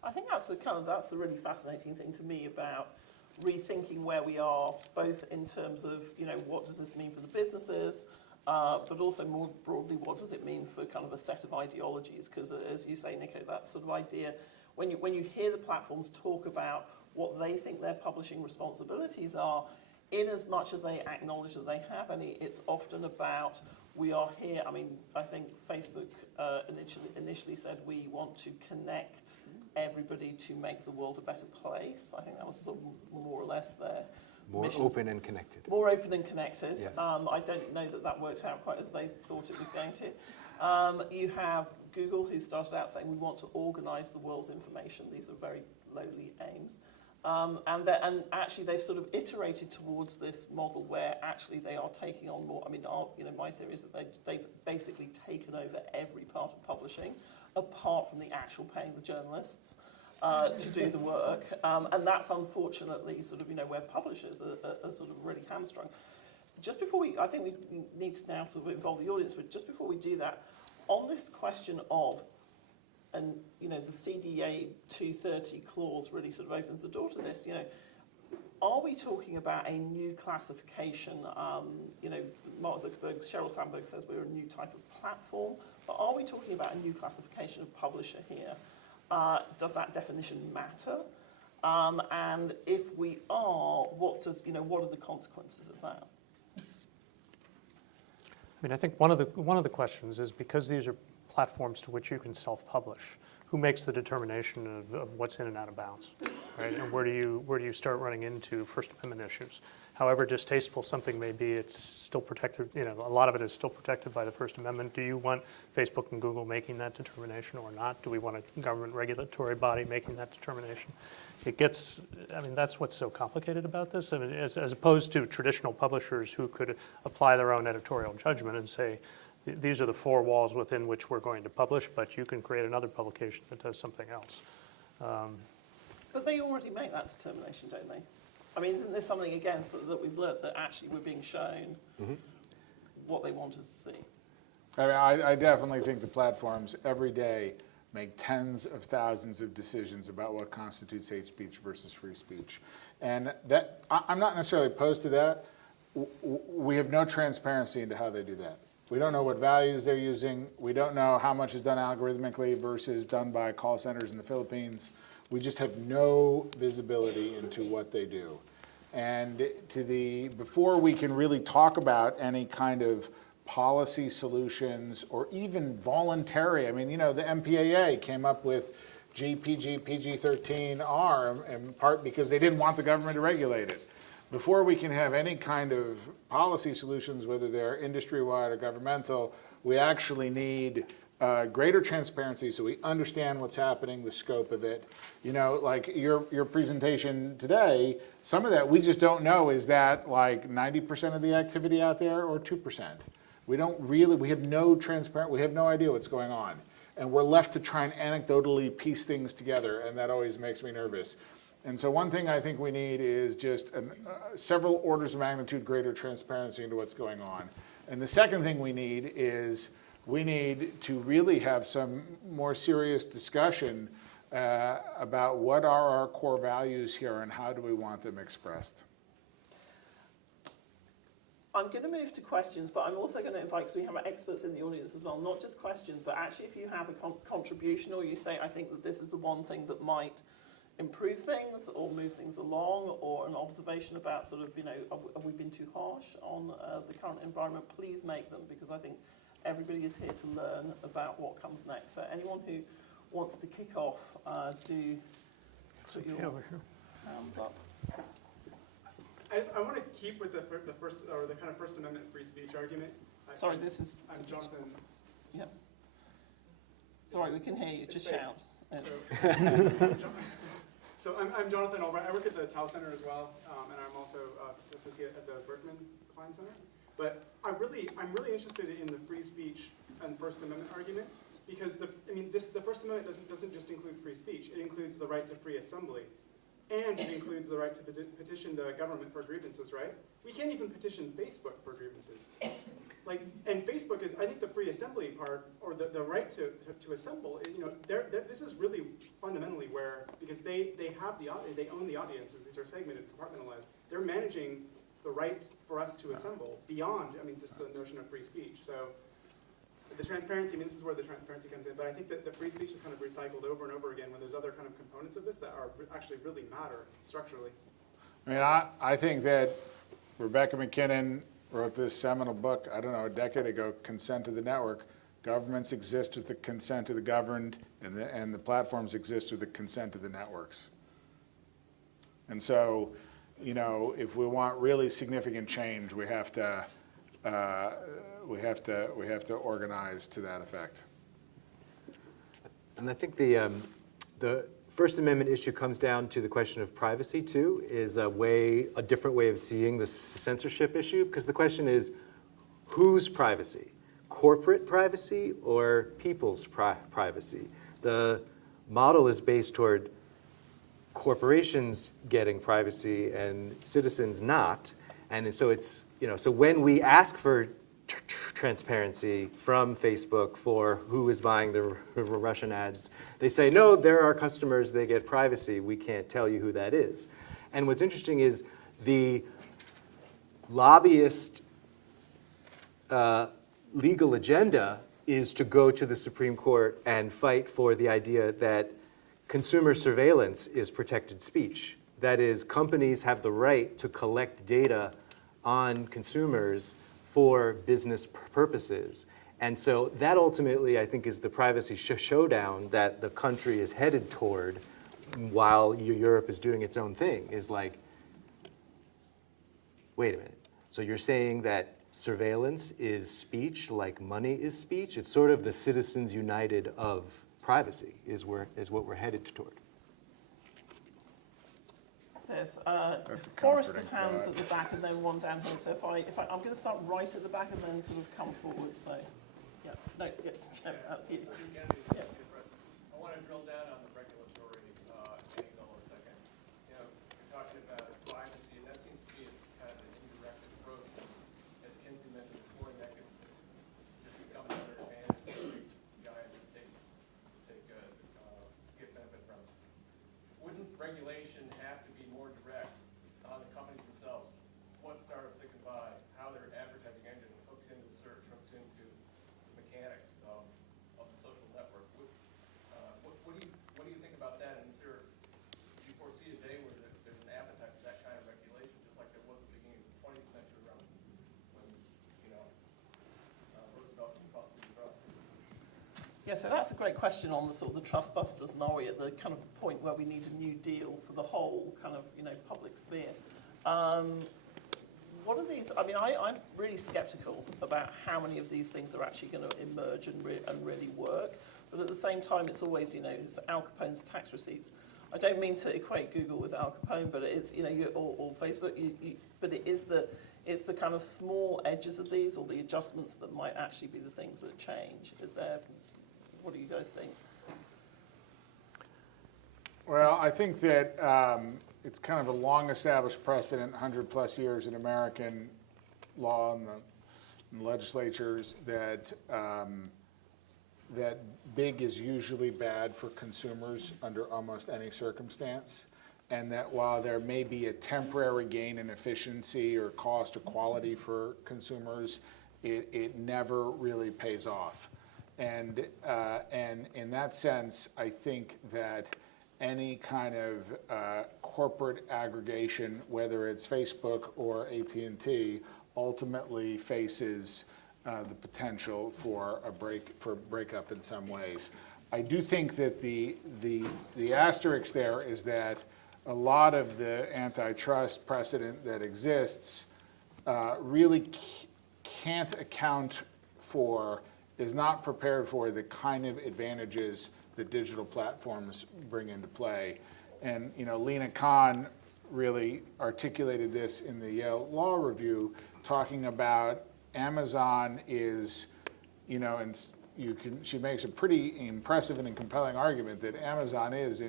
I think that's the really fascinating thing to me about rethinking where we are, both in terms of, you know, what does this mean for the businesses, but also more broadly, what does it mean for kind of a set of ideologies? Because as you say, Nicco, that sort of idea, when you hear the platforms talk about what they think their publishing responsibilities are, in as much as they acknowledge that they have any, it's often about, we are here. I mean, I think Facebook initially said we want to connect everybody to make the world a better place. I think that was sort of more or less their mission. Open and connected. More open and connected. Yes. I don't know that worked out quite as they thought it was going to. You have Google, who started out saying we want to organise the world's information. These are very lowly aims. And actually they've sort of iterated towards this model where actually they are taking on more. I mean, my theory is that they've basically taken over every part of publishing, apart from the actual paying the journalists to do the work. And that's unfortunately sort of, where publishers are sort of really hamstrung. Just before I think we need to now to involve the audience, but just before we do that, on this question of, and the CDA 230 clause really sort of opens the door to this, are we talking about a new classification? Mark Zuckerberg, Sheryl Sandberg says we're a new type of platform, but are we talking about a new classification of publisher here? Does that definition matter? And if we are, what are the consequences of that? I mean, I think one of the questions is, because these are platforms to which you can self-publish, who makes the determination of what's in and out of bounds, right? And where do you start running into First Amendment issues? However distasteful something may be, it's still protected. A lot of it is still protected by the First Amendment. Do you want Facebook and Google making that determination or not? Do we want a government regulatory body making that determination? That's what's so complicated about this. I mean, as opposed to traditional publishers who could apply their own editorial judgment and say, these are the four walls within which we're going to publish, but you can create another publication that does something else. But they already make that determination, don't they? I mean, isn't this something, again, that we've learned, that actually we're being shown what they want us to see? I mean, I definitely think the platforms every day make tens of thousands of decisions about what constitutes hate speech versus free speech. And that I'm not necessarily opposed to that. We have no transparency into how they do that. We don't know what values they're using. We don't know how much is done algorithmically versus done by call centers in the Philippines. We just have no visibility into what they do. And before we can really talk about any kind of policy solutions or even voluntary, I mean, the MPAA came up with GPG, PG-13R in part because they didn't want the government to regulate it. Before we can have any kind of policy solutions, whether they're industry-wide or governmental, we actually need greater transparency so we understand what's happening, the scope of it. Like your presentation today, some of that we just don't know. Is that like 90% of the activity out there or 2%? We have no transparent, we have no idea what's going on. And we're left to try and anecdotally piece things together, and that always makes me nervous. And so one thing I think we need is just several orders of magnitude greater transparency into what's going on. And the second thing we need is we need to really have some more serious discussion about what are our core values here and how do we want them expressed. I'm going to move to questions, but I'm also going to invite, because we have experts in the audience as well, not just questions, but actually if you have a contribution or you say, I think that this is the one thing that might improve things or move things along, or an observation about sort of, have we been too harsh on the current environment, please make them, because I think everybody is here to learn about what comes next. So anyone who wants to kick off, do put your hands up. I want to keep with the first, or the kind of First Amendment free speech argument. Sorry, this is. I'm Jonathan. Yep. Sorry, we can hear you. Just shout. So I'm Jonathan Albright. I work at the TowCenter as well, and I'm also associate at the Berkman Klein Center. But I'm really interested in the free speech and First Amendment argument, because the First Amendment doesn't just include free speech. It includes the right to free assembly. And it includes the right to petition the government for grievances, right? We can't even petition Facebook for grievances. And Facebook is, I think the free assembly part, or the right to assemble, this is really fundamentally where, because they own the audiences, these are segmented, compartmentalized. They're managing the right for us to assemble beyond, just the notion of free speech. So the transparency, this is where the transparency comes in, but I think that the free speech is kind of recycled over and over again when there's other kind of components of this that are actually really matter structurally. I think that Rebecca McKinnon wrote this seminal book, I don't know, a decade ago, Consent to the Network. Governments exist with the consent of the governed, and the platforms exist with the consent of the networks. And so, if we want really significant change, we have to organize to that effect. And I think the First Amendment issue comes down to the question of privacy too, is a different way of seeing the censorship issue, because the question is, whose privacy? Corporate privacy or people's privacy? The model is based toward corporations getting privacy and citizens not. And so it's, so when we ask for transparency from Facebook for who is buying the Russian ads, they say, no, they're our customers, they get privacy, we can't tell you who that is. And what's interesting is the lobbyist legal agenda is to go to the Supreme Court and fight for the idea that consumer surveillance is protected speech. That is, companies have the right to collect data on consumers for business purposes. And so that ultimately, I think, is the privacy showdown that the country is headed toward while Europe is doing its own thing, is like, wait a minute, so you're saying that surveillance is speech like money is speech? It's sort of the Citizens United of privacy is what we're headed toward. There's That's a forest of comforting hands thought. at the back and then one down here. So I'm going to start right at the back and then sort of come forward. So, yeah, no, yes, that's you. Yeah. I want to drill down on the regulatory angle a second. You're talking about privacy, and that seems to be kind of an indirect approach. As Kinsey mentioned this morning, that could just become another advantage that big giants get benefit from. Wouldn't regulation have to be more direct on the companies themselves? What startups they can buy, how their advertising engine hooks into the search, hooks into the mechanics of the social network? What do you think about that? And do you foresee a day where there's an appetite for that kind of regulation, just like there was at the beginning of the 20th century around when Roosevelt was busting the trust? Yeah, so that's a great question on the sort of the trust busters, and are we at the kind of point where we need a new deal for the whole kind of public sphere? What are these? I mean, I'm really skeptical about how many of these things are actually going to emerge and really work. But at the same time, it's always it's Al Capone's tax receipts. I don't mean to equate Google with Al Capone, but it is or Facebook. But it's the kind of small edges of these or the adjustments that might actually be the things that change. What do you guys think? Well, I think that it's kind of a long-established precedent, 100-plus years in American law and the legislatures, that that big is usually bad for consumers under almost any circumstance, and that while there may be a temporary gain in efficiency or cost or quality for consumers, it never really pays off. And in that sense, I think that any kind of corporate aggregation, whether it's Facebook or AT&T, ultimately faces the potential for a breakup in some ways. I do think that the asterisk there is that a lot of the antitrust precedent that exists really can't account for, is not prepared for the kind of advantages that digital platforms bring into play. And Lena Khan really articulated this in the Yale Law Review, talking about Amazon is, and she makes a pretty impressive and compelling argument that Amazon is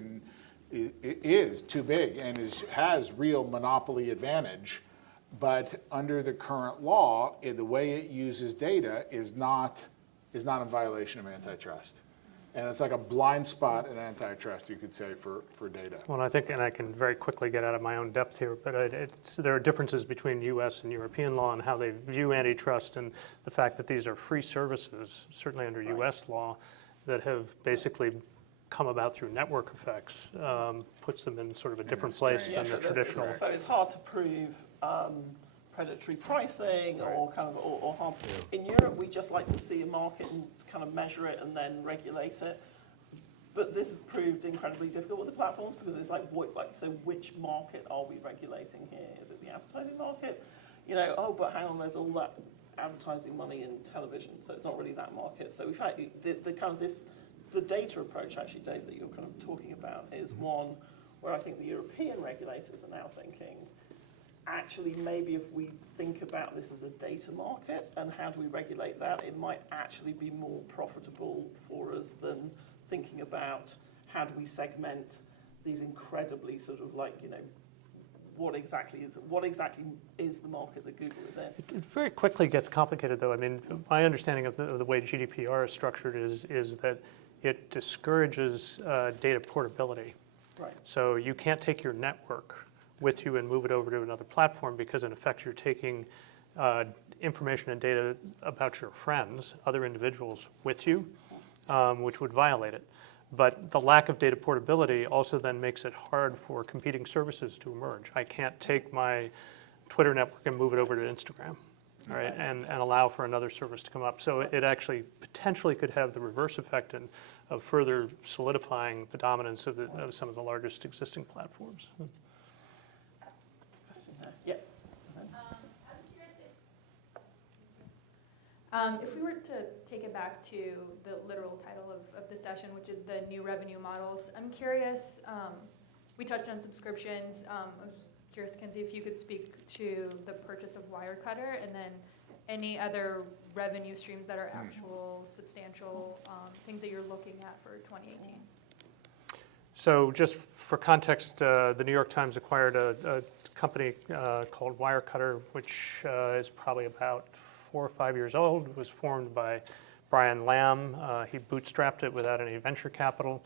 too big and has real monopoly advantage, but under the current law, the way it uses data is not in violation of antitrust. And it's like a blind spot in antitrust, you could say, for data. Well, I think, and I can very quickly get out of my own depth here, but there are differences between U.S. and European law and how they view antitrust, and the fact that these are free services, certainly under U.S. law, that have basically come about through network effects, puts them in sort of a different place than the traditional. So it's hard to prove predatory pricing or kind of or harm. In Europe, we just like to see a market and kind of measure it and then regulate it. But this has proved incredibly difficult with the platforms because it's so which market are we regulating here? Is it the advertising market? But hang on, there's all that advertising money in television, so it's not really that market. So we've had the kind of this the data approach, actually, Dave, that you're kind of talking about is one where I think the European regulators are now thinking, actually, maybe if we think about this as a data market and how do we regulate that, it might actually be more profitable for us than thinking about how do we segment these incredibly sort of like, you know, what exactly is the market that Google is in? It very quickly gets complicated, though. I mean, my understanding of the way GDPR is structured is that it discourages data portability. Right. So you can't take your network with you and move it over to another platform because, in effect, you're taking information and data about your friends, other individuals, with you, which would violate it. But the lack of data portability also then makes it hard for competing services to emerge. I can't take my Twitter network and move it over to Instagram, right? And allow for another service to come up. So it actually potentially could have the reverse effect of further solidifying the dominance of some of the largest existing platforms. Question there. Yeah. I was curious if we were to take it back to the literal title of the session, which is the new revenue models, I'm curious, we touched on subscriptions. I was just curious, Kinsey, if you could speak to the purchase of Wirecutter and then any other revenue streams that are actual, substantial things that you're looking at for 2018. So just for context, the New York Times acquired a company called Wirecutter, which is probably about 4 or 5 years old. It was formed by Brian Lamb. He bootstrapped it without any venture capital.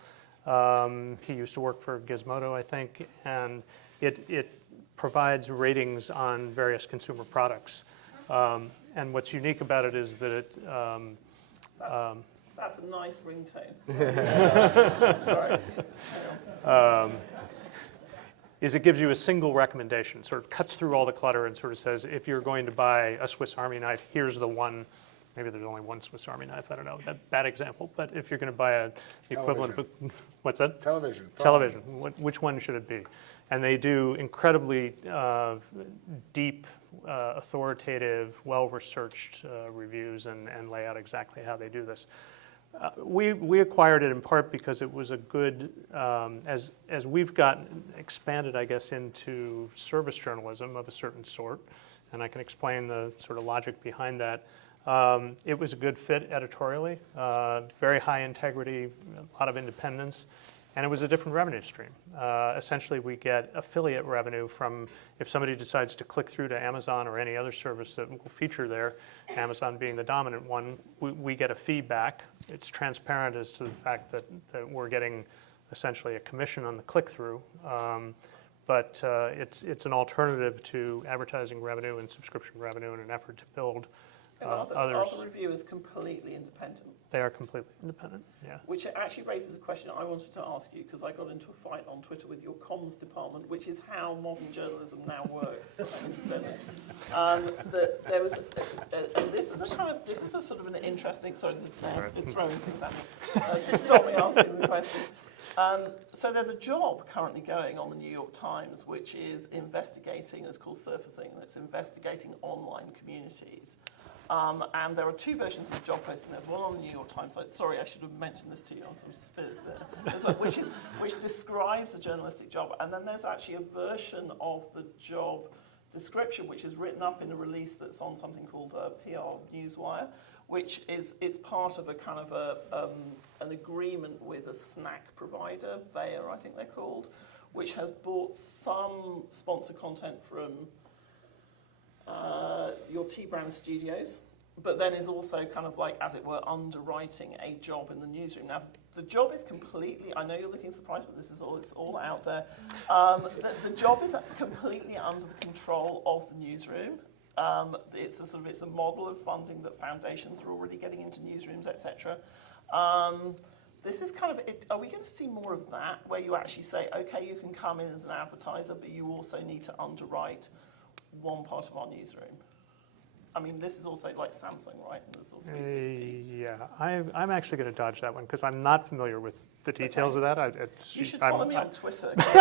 He used to work for Gizmodo, I think, and it provides ratings on various consumer products. And what's unique about it is that it That's a nice ringtone. Sorry. Is it gives you a single recommendation, sort of cuts through all the clutter and sort of says, if you're going to buy a Swiss Army knife, here's the one. Maybe there's only one Swiss Army knife, I don't know, bad example. But if you're going to buy the equivalent of, what's that? Television. Television, which one should it be? And they do incredibly deep, authoritative, well-researched reviews and lay out exactly how they do this. We acquired it in part because it was a good, as we've gotten expanded, I guess, into service journalism of a certain sort, and I can explain the sort of logic behind that. It was a good fit editorially, very high integrity, a lot of independence, and it was a different revenue stream. Essentially, we get affiliate revenue from if somebody decides to click through to Amazon or any other service that will feature there, Amazon being the dominant one, we get a fee back. It's transparent as to the fact that we're getting essentially a commission on the click-through. But it's an alternative to advertising revenue and subscription revenue in an effort to build others. Author Review is completely independent. They are completely independent, yeah. Which actually raises a question I wanted to ask you, because I got into a fight on Twitter with your comms department, which is how modern journalism now works. That there was, and this is a sort of an interesting, sorry, it's throwing things at me, to stop me asking the question. So there's a job currently going on the New York Times, which is investigating, it's called surfacing, and it's investigating online communities. And there are two versions of the job posting. There's one on the New York Times. Sorry, I should have mentioned this to you. I'm sort of spit there. Which describes a journalistic job. And then there's actually a version of the job description, which is written up in a release that's on something called PR Newswire, which is it's part of a kind of an agreement with a snack provider, Veyer, I think they're called, which has bought some sponsor content from your T Brand Studios, but then is also kind of like, as it were, underwriting a job in the newsroom. Now, the job is completely, I know you're looking surprised, but it's all out there. The job is completely under the control of the newsroom. It's a model of funding that foundations are already getting into newsrooms, etc. This is kind of it. Are we going to see more of that, where you actually say, okay, you can come in as an advertiser, but you also need to underwrite one part of our newsroom? I mean, this is also like Samsung, right? And this is all 360. Yeah, I'm actually going to dodge that one because I'm not familiar with the details of that. You should follow me on Twitter. This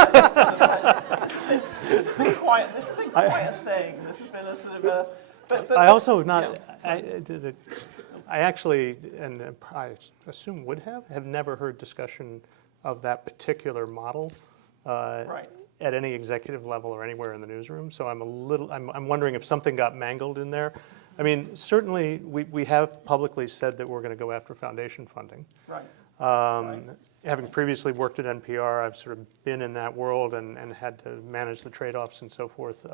has been quite a thing. This has been a sort of a. But I also not. Yeah, I actually, and I assume would have never heard discussion of that particular model Right. at any executive level or anywhere in the newsroom. So I'm wondering if something got mangled in there. I mean, certainly we have publicly said that we're going to go after foundation funding. Right. Having previously worked at NPR, I've sort of been in that world and had to manage the trade-offs and so forth.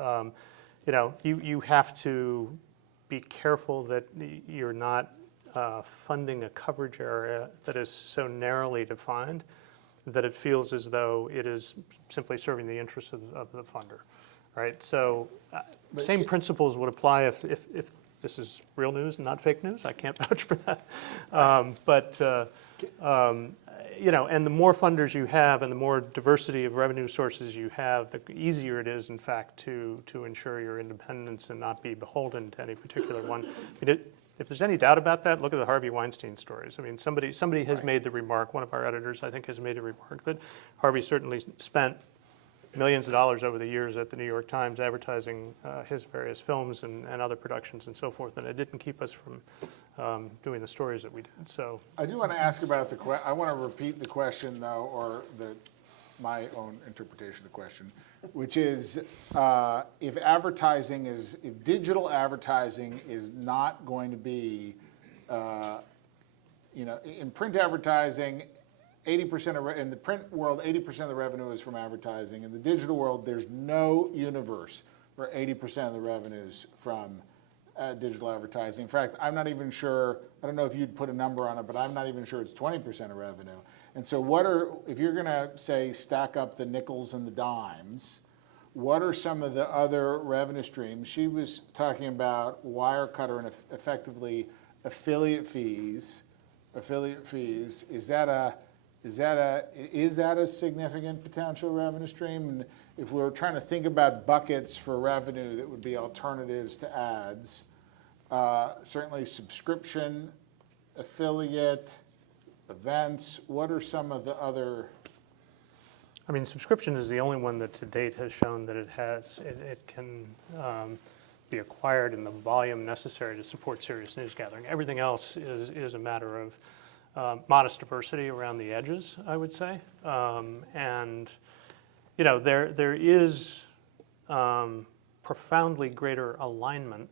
You know, you have to be careful that you're not funding a coverage area that is so narrowly defined that it feels as though it is simply serving the interests of the funder, right? So same principles would apply if this is real news and not fake news. I can't vouch for that. You know, and the more funders you have and the more diversity of revenue sources you have, the easier it is, in fact, to ensure your independence and not be beholden to any particular one. I mean, if there's any doubt about that, look at the Harvey Weinstein stories. I mean, somebody has made the remark, one of our editors, I think, has made the remark that Harvey certainly spent millions of dollars over the years at the New York Times advertising his various films and other productions and so forth, and it didn't keep us from doing the stories that we did. So I do want to ask about I want to repeat the question, though, or my own interpretation of the question, which is if digital advertising is not going to be, you know, in print advertising, 80% in the print world, 80% of the revenue is from advertising. In the digital world, there's no universe where 80% of the revenue's from digital advertising. In fact, I'm not even sure, I don't know if you'd put a number on it, but I'm not even sure it's 20% of revenue. And so if you're gonna say stack up the nickels and the dimes, what are some of the other revenue streams? She was talking about Wirecutter and effectively affiliate fees. Is that a significant potential revenue stream? And if we're trying to think about buckets for revenue that would be alternatives to ads, certainly subscription, affiliate, events, what are some of the other? I mean, subscription is the only one that to date has shown that it can be acquired in the volume necessary to support serious news gathering. Everything else is a matter of modest diversity around the edges, I would say. And you know, there is profoundly greater alignment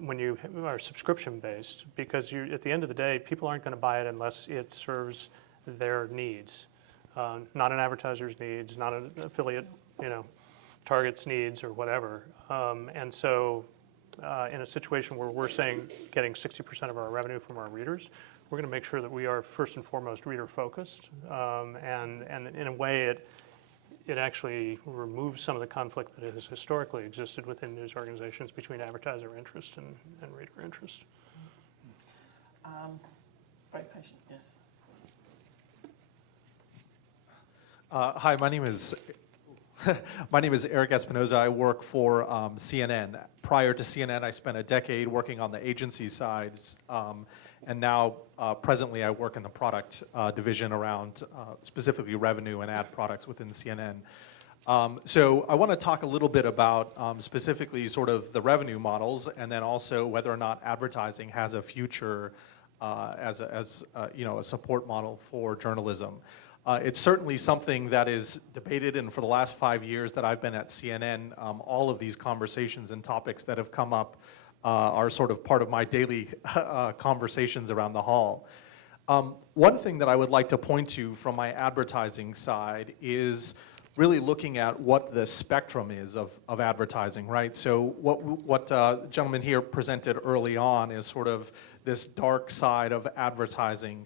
when you are subscription-based, because at the end of the day, people aren't going to buy it unless it serves their needs, not an advertiser's needs, not an affiliate, you know, target's needs or whatever. And so in a situation where we're saying getting 60% of our revenue from our readers, we're going to make sure that we are first and foremost reader-focused. And in a way, it actually removes some of the conflict that has historically existed within news organizations between advertiser interest and reader interest. Very patient, yes. Hi, my name is Eric Espinoza. I work for CNN. Prior to CNN, I spent a decade working on the agency side, and now presently I work in the product division around specifically revenue and ad products within CNN. So I want to talk a little bit about specifically sort of the revenue models, and then also whether or not advertising has a future as you know, a support model for journalism. It's certainly something that is debated, and for the last 5 years that I've been at CNN, all of these conversations and topics that have come up are sort of part of my daily conversations around the hall. One thing that I would like to point to from my advertising side is really looking at what the spectrum is of advertising, right? So what the gentleman here presented early on is sort of this dark side of advertising.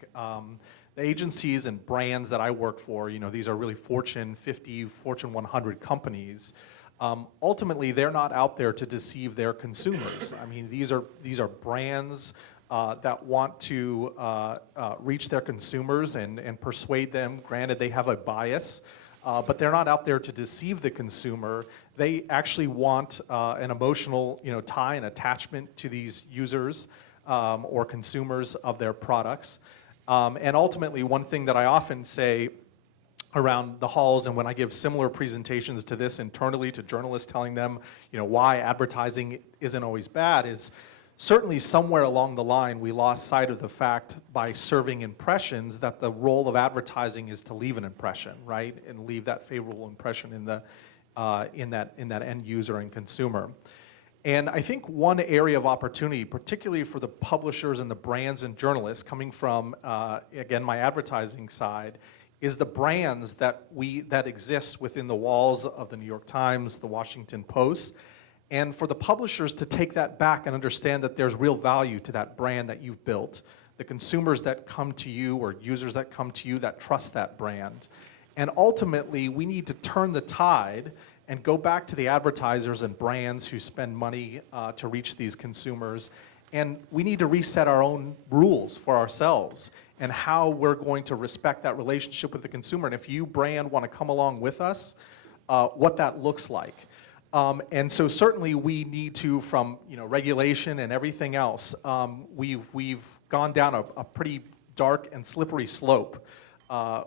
The agencies and brands that I work for, you know, these are really Fortune 50, Fortune 100 companies. Ultimately, they're not out there to deceive their consumers. I mean, these are brands that want to reach their consumers and persuade them. Granted, they have a bias, but they're not out there to deceive the consumer. They actually want an emotional, you know, tie and attachment to these users or consumers of their products. And ultimately, one thing that I often say around the halls and when I give similar presentations to this internally to journalists telling them, you know, why advertising isn't always bad is certainly somewhere along the line, we lost sight of the fact by serving impressions that the role of advertising is to leave an impression, right? And leave that favorable impression in that end user and consumer. And I think one area of opportunity, particularly for the publishers and the brands and journalists coming from, again, my advertising side, is the brands that exist within the walls of the New York Times, the Washington Post, and for the publishers to take that back and understand that there's real value to that brand that you've built, the consumers that come to you or users that come to you that trust that brand. And ultimately, we need to turn the tide and go back to the advertisers and brands who spend money to reach these consumers. And we need to reset our own rules for ourselves and how we're going to respect that relationship with the consumer. And if you, brand, want to come along with us, what that looks like. And so certainly we need to, from regulation and everything else, we've gone down a pretty dark and slippery slope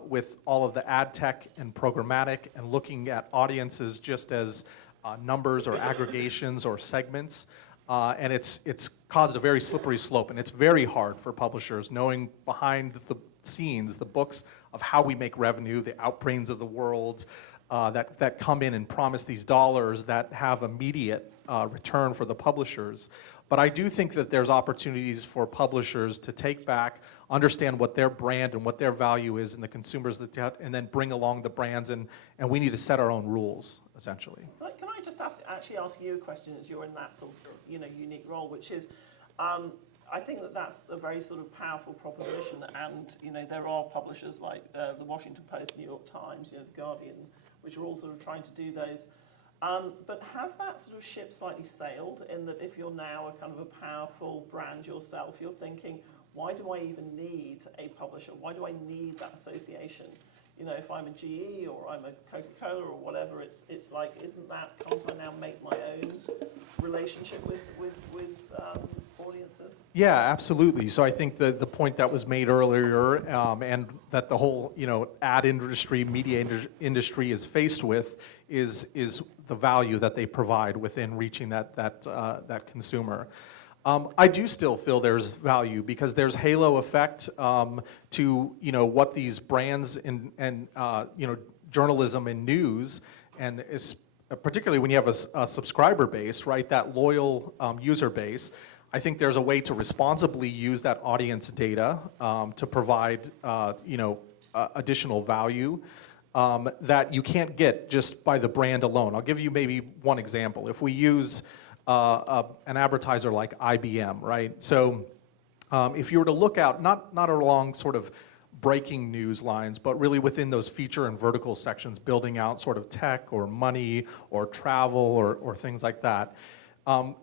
with all of the ad tech and programmatic and looking at audiences just as numbers or aggregations or segments. And it's caused a very slippery slope, and it's very hard for publishers, knowing behind the scenes, the books of how we make revenue, the Outbrains of the world, that come in and promise these dollars that have immediate return for the publishers. But I do think that there's opportunities for publishers to take back, understand what their brand and what their value is, and the consumers and then bring along the brands, and we need to set our own rules, essentially. Can I just actually ask you a question, as you're in that sort of unique role, which is, I think that's a very sort of powerful proposition, and there are publishers like the Washington Post, New York Times, the Guardian, which are all sort of trying to do those. But has that sort of ship slightly sailed, in that if you're now a kind of a powerful brand yourself, you're thinking, why do I even need a publisher? Why do I need that association? If I'm a GE or I'm a Coca-Cola or whatever, it's like, can't I now make my own relationship with audiences? Yeah, absolutely. So I think the point that was made earlier, and that the whole ad industry, media industry is faced with, is the value that they provide within reaching that consumer. I do still feel there's value because there's halo effect to what these brands and journalism and news, and particularly when you have a subscriber base, right? That loyal user base. I think there's a way to responsibly use that audience data to provide additional value that you can't get just by the brand alone. I'll give you maybe one example. If we use an advertiser like IBM, right? So if you were to look out, not along sort of breaking news lines, but really within those feature and vertical sections, building out sort of tech or money or travel or things like that.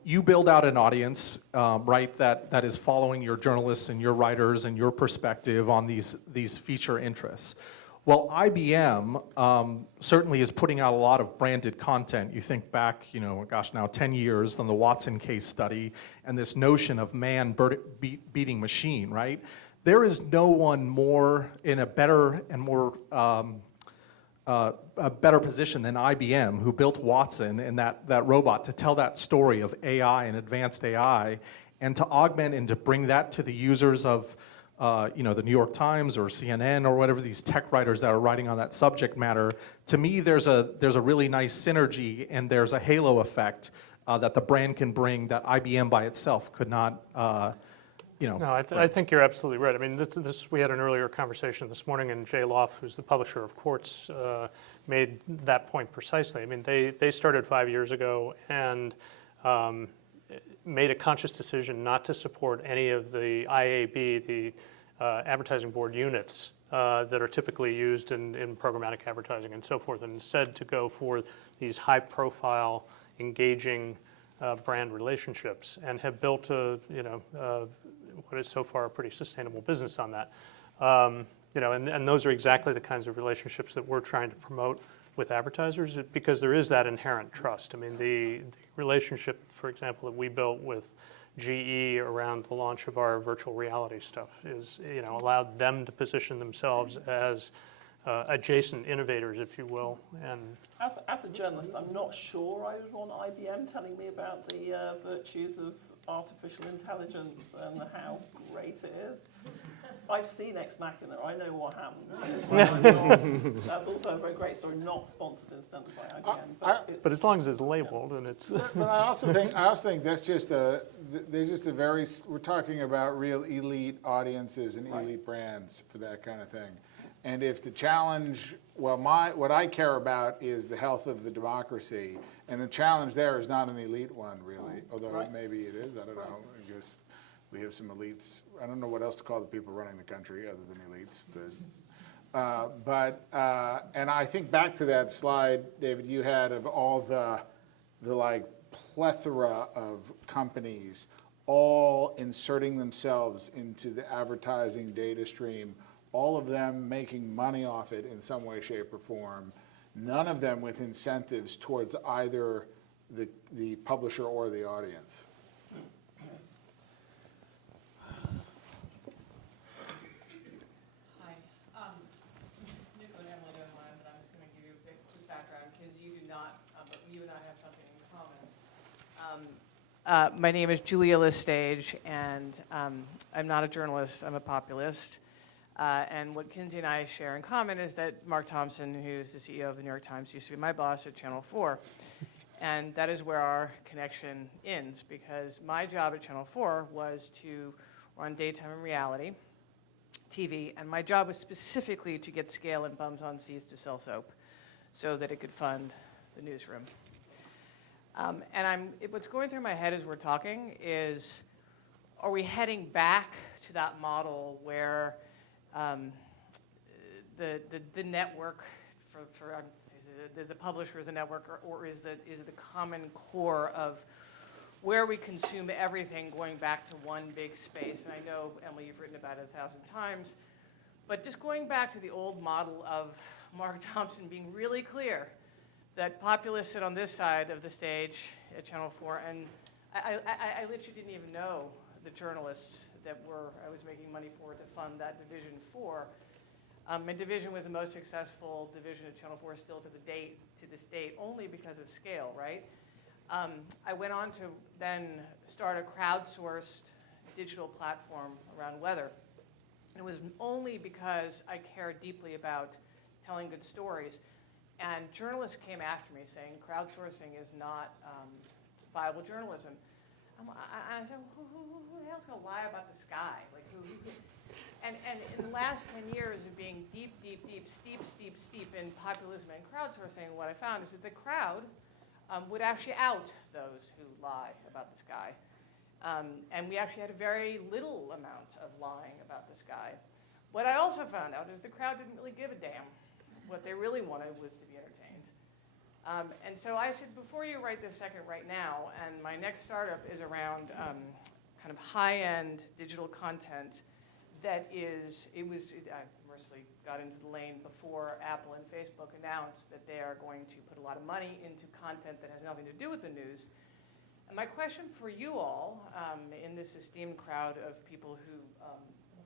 You build out an audience, right, that is following your journalists and your writers and your perspective on these feature interests. Well, IBM certainly is putting out a lot of branded content. You think back, now 10 years on the Watson case study and this notion of man beating machine, right? There is no one more in a better and more a better position than IBM, who built Watson and that robot, to tell that story of AI and advanced AI, and to augment and to bring that to the users of the New York Times or CNN or whatever, these tech writers that are writing on that subject matter. To me, there's a really nice synergy, and there's a halo effect that the brand can bring that IBM by itself could not. No, I think you're absolutely right. I mean, we had an earlier conversation this morning, and Jay Loft, who's the publisher of Quartz, made that point precisely. I mean, they started 5 years ago and made a conscious decision not to support any of the IAB, the advertising board units that are typically used in programmatic advertising and so forth, and instead to go for these high-profile, engaging brand relationships, and have built what is so far a pretty sustainable business on that. And those are exactly the kinds of relationships that we're trying to promote with advertisers, because there is that inherent trust. I mean, the relationship, for example, that we built with GE around the launch of our virtual reality stuff is, allowed them to position themselves as adjacent innovators, if you will. And As a journalist, I'm not sure I would want IBM telling me about the virtues of artificial intelligence and how great it is. I've seen Ex Machina, I know what happens. It's like that's also a very great story, not sponsored incidentally by IBM. but as long as it's labeled and it's But I also think there's just a very, we're talking about real elite audiences and elite brands for that kind of thing. And if the challenge, well, what I care about is the health of the democracy, and the challenge there is not an elite one, really, although maybe it is, I don't know. I guess we have some elites. I don't know what else to call the people running the country other than elites. And I think back to that slide, David, you had of all the like plethora of companies all inserting themselves into the advertising data stream, all of them making money off it in some way, shape, or form, none of them with incentives towards either the publisher or the audience. Hi. Nicco and Emily don't mind, but I'm just going to give you a quick background because you do not, but you and I have something in common. My name is Julia Listage, and I'm not a journalist, I'm a populist. And what Kinsey and I share in common is that Mark Thompson, who's the CEO of the New York Times, used to be my boss at Channel 4. And that is where our connection ends, because my job at Channel 4 was to run daytime and reality TV, and my job was specifically to get scale and bums on seats to sell soap so that it could fund the newsroom. And what's going through my head as we're talking is, are we heading back to that model where the network for the publisher is a network, or is the common core of where we consume everything going back to one big space? And I know, Emily, you've written about it 1,000 times, but just going back to the old model of Mark Thompson being really clear that populists sit on this side of the stage at Channel 4, and I literally didn't even know the journalists that I was making money for to fund that division for. My division was the most successful division at Channel 4 still to this date, only because of scale, right? I went on to then start a crowdsourced digital platform around weather. And it was only because I cared deeply about telling good stories. And journalists came after me saying crowdsourcing is not viable journalism. I said, who the hell's going to lie about the sky? Like, who? And in the last 10 years of being deep in populism and crowdsourcing, what I found is that the crowd would actually out those who lie about the sky. And we actually had a very little amount of lying about the sky. What I also found out is the crowd didn't really give a damn. What they really wanted was to be entertained. And so I said, before you write this second, right now, and my next startup is around kind of high-end digital content that I mercifully got into the lane before Apple and Facebook announced that they are going to put a lot of money into content that has nothing to do with the news. And my question for you all, in this esteemed crowd of people who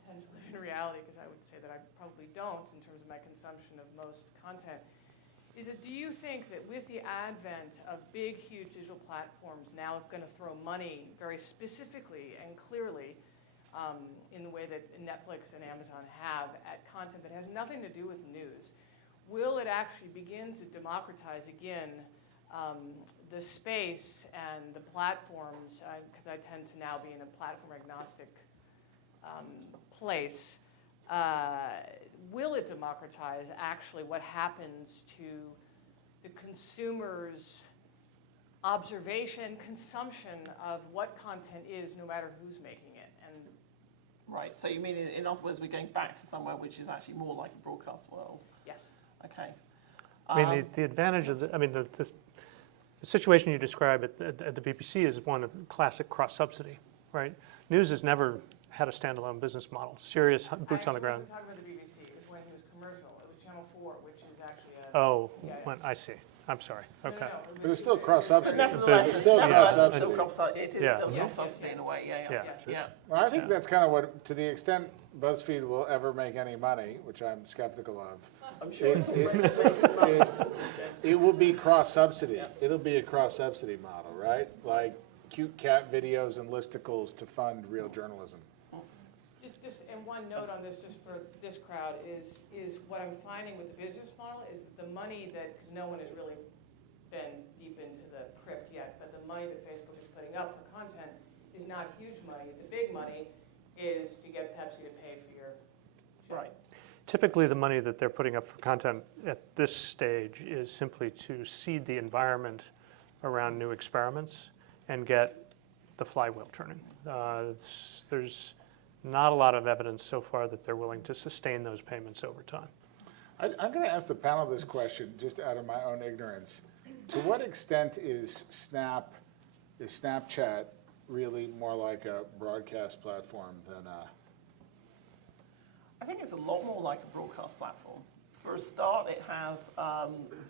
tend to live in reality, because I would say that I probably don't in terms of my consumption of most content, is that do you think that with the advent of big, huge digital platforms now going to throw money very specifically and clearly in the way that Netflix and Amazon have at content that has nothing to do with news, will it actually begin to democratize again the space and the platforms, because I tend to now be in a platform agnostic place, will it democratize actually what happens to the consumer's observation, consumption of what content is, no matter who's making it? And right, so you mean, in other words, we're going back to somewhere which is actually more like a broadcast world? yes. Okay. I mean, the advantage of the situation you describe at the BBC is one of classic cross-subsidy, right? News has never had a standalone business model, serious boots on the ground. I wasn't talking about the BBC. It was when it was commercial. It was Channel 4, which is actually Oh, when, I see. I'm sorry, No, okay. But it's still cross-subsidy. But nevertheless, It's it's still nevertheless, cross-subsidy. it's still cross-subsidy. It is Yeah. still Yeah. cross-subsidy in a way, Yeah. yeah. Well, I think that's kind of what, to the extent BuzzFeed will ever make any money, which I'm skeptical of, I'm sure it's it will be cross-subsidy. It'll be a cross-subsidy model, right? Like cute cat videos and listicles to fund real journalism. And one note on this, just for this crowd, is what I'm finding with the business model is the money that, because no one has really been deep into the crypt yet, but the money that Facebook is putting up for content is not huge money. The big money is to get Pepsi to pay for your. Right. Typically, the money that they're putting up for content at this stage is simply to seed the environment around new experiments and get the flywheel turning. There's not a lot of evidence so far that they're willing to sustain those payments over time. I'm going to ask the panel this question, just out of my own ignorance. To what extent is Snapchat really more like a broadcast platform than a... I think it's a lot more like a broadcast platform. For a start, it has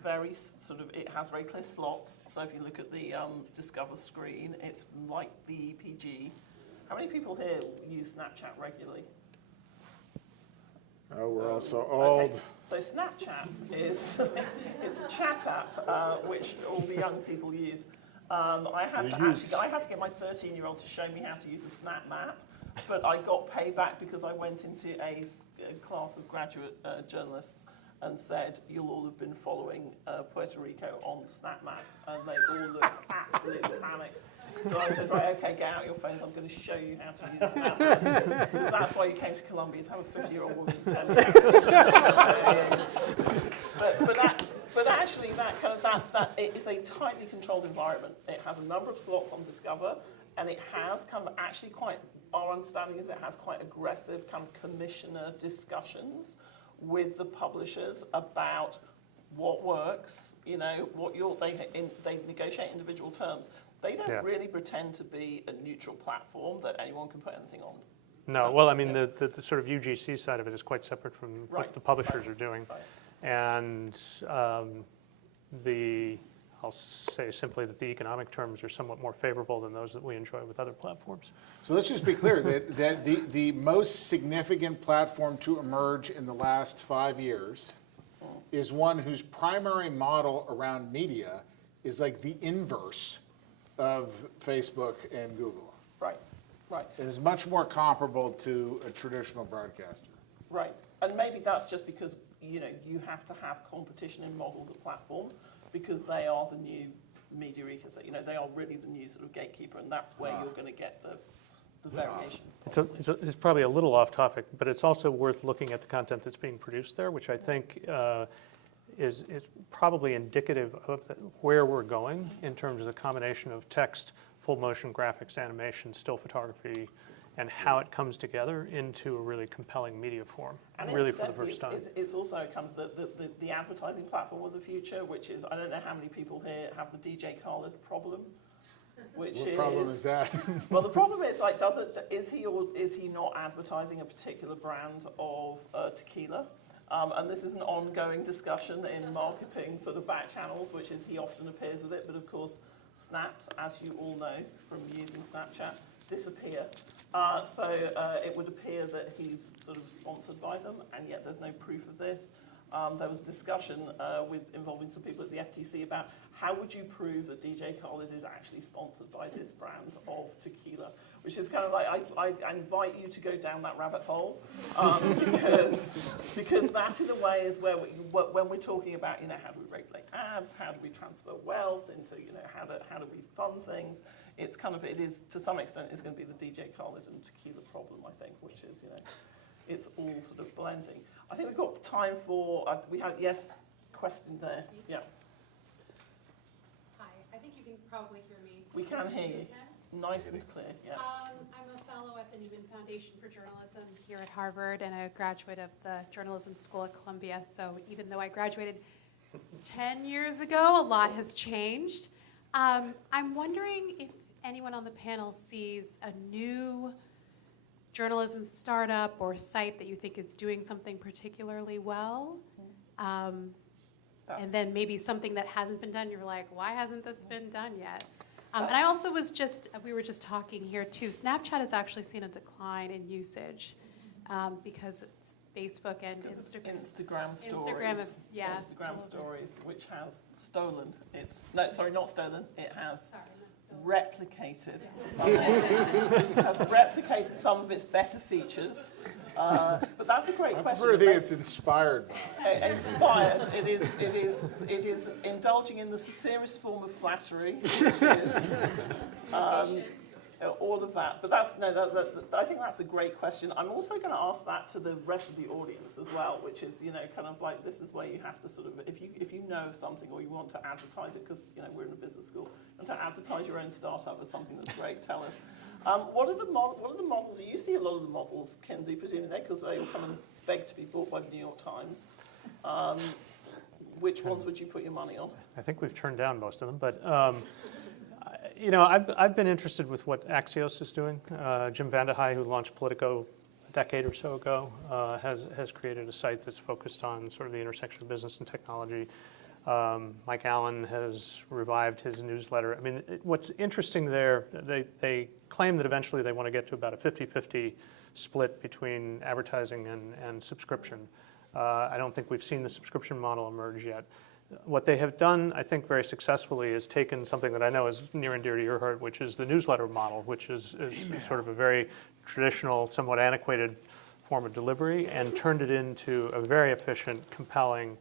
very clear slots. So if you look at the Discover screen, it's like the EPG. How many people here use Snapchat regularly? Oh, we're all so old. Okay. So Snapchat is it's a chat app which all the young people use. I had to get my 13-year-old to show me how to use the Snap Map, but I got payback because I went into a class of graduate journalists and said, you'll all have been following Puerto Rico on the Snap Map, and they all looked absolutely panicked. So I said, right, okay, get out your phones, I'm going to show you how to use Snap Map. Because that's why you came to Columbia, to have a 50-year-old woman tell you. But actually, that it is a tightly controlled environment. It has a number of slots on Discover, and it has kind of actually quite, our understanding is it has quite aggressive kind of commissioner discussions with the publishers about what works, you know, they negotiate individual terms. They don't really pretend to be a neutral platform that anyone can put anything on. No, So, well, I mean, the sort of UGC side of it is quite separate from what the publishers are doing. Right. And I'll say simply that the economic terms are somewhat more favorable than those that we enjoy with other platforms. So let's just be clear that the most significant platform to emerge in the last 5 years is one whose primary model around media is like the inverse of Facebook and Google. Right, right. It is much more comparable to a traditional broadcaster. Right, and maybe that's just because, you know, you have to have competition in models of platforms because they are the new media ecosystem. You know, they are really the new sort of gatekeeper, and that's where you're going to get the variation. It's probably a little off topic, but it's also worth looking at the content that's being produced there, which I think is probably indicative of where we're going in terms of the combination of text, full motion graphics, animation, still photography, and how it comes together into a really compelling media form, And really for the first time. It's also kind of the advertising platform of the future, which is, I don't know how many people here have the DJ Khaled problem. What problem is that? Well, the problem is, like, is he not advertising a particular brand of tequila? And this is an ongoing discussion in marketing sort of back channels, which is he often appears with it, but of course, snaps, as you all know from using Snapchat, disappear. So it would appear that he's sort of sponsored by them, and yet there's no proof of this. There was a discussion involving some people at the FTC about how would you prove that DJ Khaled is actually sponsored by this brand of tequila, which is kind of like, I invite you to go down that rabbit hole, because that in a way is where when we're talking about, you know, how do we regulate ads, how do we transfer wealth into, you know, how do we fund things, it's kind of, it is, to some extent, it's going to be the DJ Khaled and tequila problem, I think, which is, you know, it's all sort of blending. I think we've got time for, we had, question there, yeah. Hi, I think you can probably hear me. We can hear you, nice and clear, yeah. I'm a fellow at the Newman Foundation for Journalism here at Harvard and a graduate of the Journalism School at Columbia. So even though I graduated 10 years ago, a lot has changed. I'm wondering if anyone on the panel sees a new journalism startup or site that you think is doing something particularly well. And then maybe something that hasn't been done, you're like, why hasn't this been done yet? And I also we were just talking here too, Snapchat has actually seen a decline in usage because it's Facebook and Instagram. Instagram stories. Instagram is, yeah. Instagram stories, which has stolen not stolen, it has Sorry, not still. replicated some of its better features. But that's a great I question. prefer to think it's inspired by it. Inspired. It is indulging in the sincerest form of flattery, which is all of that. But I think that's a great question. I'm also going to ask that to the rest of the audience as well, which is, kind of like, this is where you have to sort of, if you know of something or you want to advertise it, because, we're in a business school, you want to advertise your own startup as something that's great, tell us. What are the models? You see a lot of the models, Kinsey, presumably, because they will come and beg to be bought by the New York Times. Which ones would you put your money on? I think we've turned down most of them, but I've been interested with what Axios is doing. Jim Vandehei, who launched Politico a decade or so ago, has created a site that's focused on sort of the intersection of business and technology. Mike Allen has revived his newsletter. I mean, what's interesting there, they claim that eventually they want to get to about a 50-50 split between advertising and subscription. I don't think we've seen the subscription model emerge yet. What they have done, I think, very successfully is taken something that I know is near and dear to your heart, which is the newsletter model, which is sort of a very traditional, somewhat antiquated form of delivery, and turned it into a very efficient, compelling,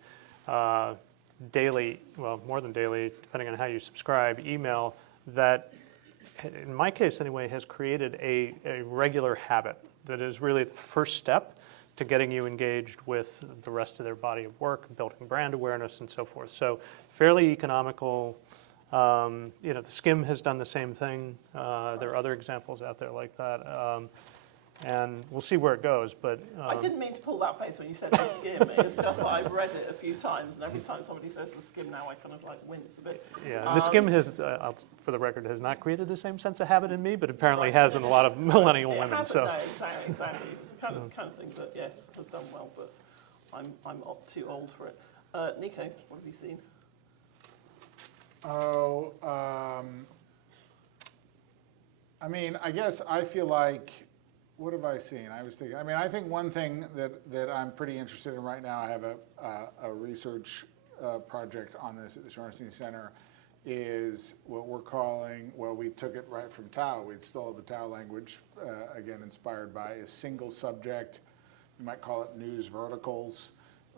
daily, well, more than daily, depending on how you subscribe, email that, in my case anyway, has created a regular habit that is really the first step to getting you engaged with the rest of their body of work, building brand awareness and so forth. So fairly economical. The Skim has done the same thing. There are other examples out there like that. And we'll see where it goes, but... I didn't mean to pull that face when you said the Skim. It's just that I've read it a few times, and every time somebody says the Skim now, I kind of like wince a bit. Yeah, and the Skim has, for the record, has not created the same sense of habit in me, but apparently has in a lot of millennial women. So. No, exactly. It's the kind of thing that, yes, has done well, but I'm too old for it. Nicco, what have you seen? I guess I feel like, what have I seen? I think one thing that I'm pretty interested in right now, I have a research project on this at the Shorenstein Center, is what we're calling, we took it right from Tow. We stole the Tow language, again, inspired by a single subject. You might call it news verticals.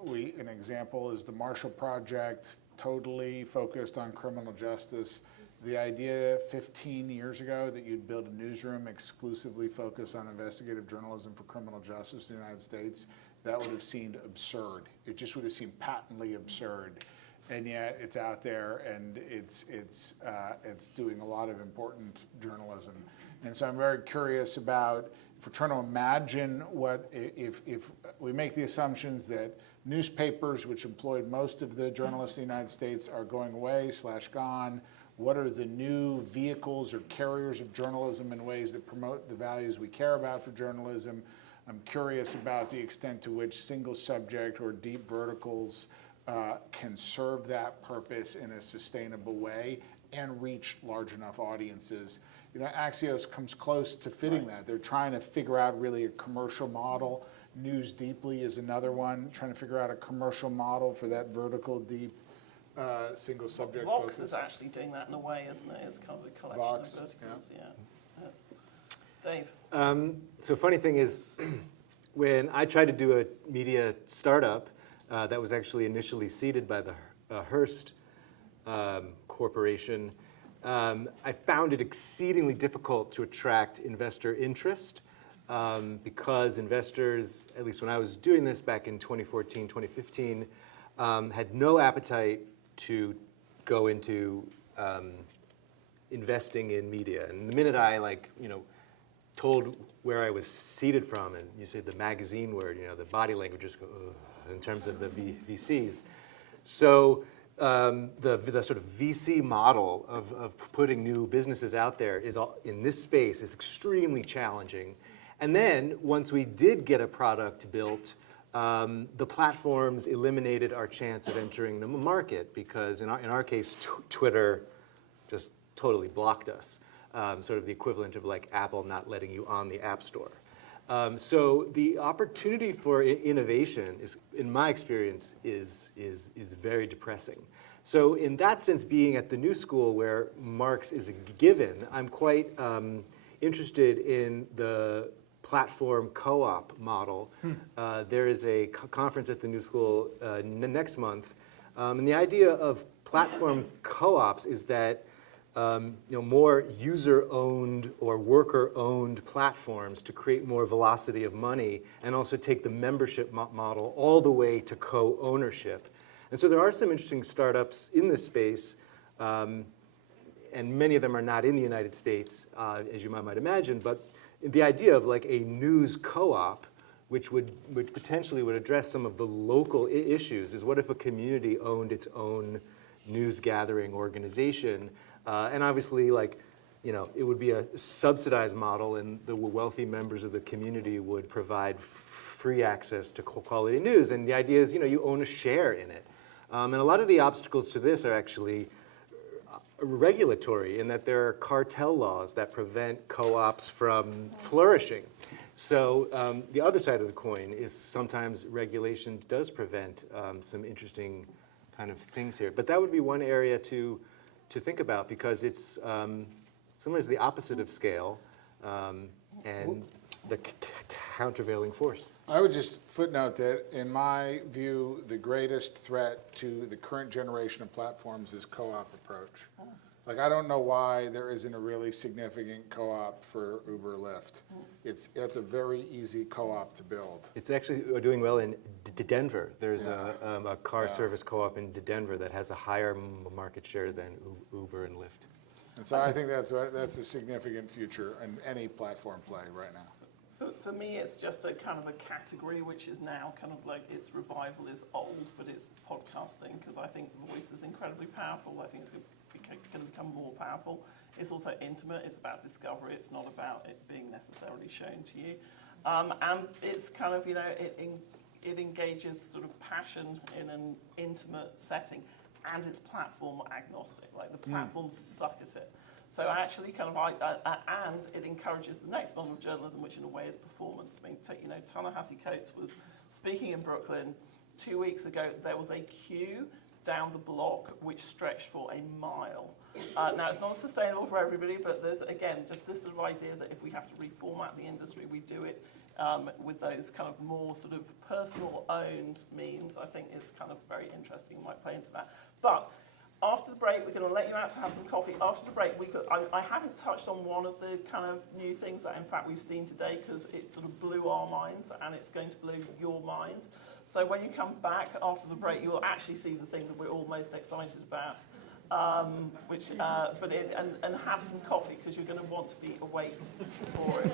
An example is the Marshall Project, totally focused on criminal justice. The idea 15 years ago that you'd build a newsroom exclusively focused on investigative journalism for criminal justice in the United States, that would have seemed absurd. It just would have seemed patently absurd. And yet it's out there, and it's doing a lot of important journalism. And so I'm very curious about, if we're trying to imagine if we make the assumptions that newspapers, which employed most of the journalists in the United States, are going away / gone, what are the new vehicles or carriers of journalism in ways that promote the values we care about for journalism? I'm curious about the extent to which single subject or deep verticals can serve that purpose in a sustainable way and reach large enough audiences. Axios comes close to fitting that. They're trying to figure out really a commercial model. News Deeply is another one, trying to figure out a commercial model for that vertical, deep, single subject Vox focus. is actually doing that in a way, isn't it? It's kind of a collection Vox, of verticals, yeah. Dave? So funny thing is, when I tried to do a media startup that was actually initially seeded by the Hearst Corporation, I found it exceedingly difficult to attract investor interest because investors, at least when I was doing this back in 2014, 2015, had no appetite to go into investing in media. And the minute I told where I was seeded from, and you say the magazine word, the body language just go, ugh, in terms of the VCs. So the sort of VC model of putting new businesses out there in this space is extremely challenging. And then once we did get a product built, the platforms eliminated our chance of entering the market because in our case, Twitter just totally blocked us, sort of the equivalent of like Apple not letting you on the App Store. So the opportunity for innovation is, in my experience, is very depressing. So in that sense, being at the new school where Marx is a given, I'm quite interested in the platform co-op model. There is a conference at the new school next month, and the idea of platform co-ops is that more user-owned or worker-owned platforms to create more velocity of money and also take the membership model all the way to co-ownership. And so there are some interesting startups in this space, and many of them are not in the United States, as you might imagine, but the idea of like a news co-op, which potentially would address some of the local issues, is what if a community owned its own news gathering organization? And obviously, like, it would be a subsidized model, and the wealthy members of the community would provide free access to quality news. And the idea is, you own a share in it. And a lot of the obstacles to this are actually regulatory, in that there are cartel laws that prevent co-ops from flourishing. So the other side of the coin is sometimes regulation does prevent some interesting kind of things here. But that would be one area to think about, because it's sometimes the opposite of scale and the countervailing force. I would just footnote that, in my view, the greatest threat to the current generation of platforms is co-op approach. Like, I don't know why there isn't a really significant co-op for Uber Lyft. It's a very easy co-op to build. It's actually doing well in Denver. There's a car service co-op in Denver that has a higher market share than Uber and Lyft. And so I think that's a significant future in any platform play right now. For me, it's just a kind of a category which is now kind of like its revival is old, but it's podcasting, because I think voice is incredibly powerful. I think it's going to become more powerful. It's also intimate. It's about discovery. It's not about it being necessarily shown to you. And it's kind of, it engages sort of passion in an intimate setting, and it's platform agnostic. Like, the platforms suck at it. So actually, kind of, and it encourages the next model of journalism, which in a way is performance. I mean, Ta-Nehisi Coates was speaking in Brooklyn 2 weeks ago. There was a queue down the block which stretched for a mile. Now, it's not sustainable for everybody, but there's, again, just this sort of idea that if we have to reformat the industry, we do it with those kind of more sort of personal-owned means. I think it's kind of very interesting. You might play into that. But after the break, we're going to let you out to have some coffee. After the break, I haven't touched on one of the kind of new things that, in fact, we've seen today, because it sort of blew our minds, and it's going to blow your mind. So when you come back after the break, you will actually see the thing that we're all most excited about, and have some coffee, because you're going to want to be awake for it.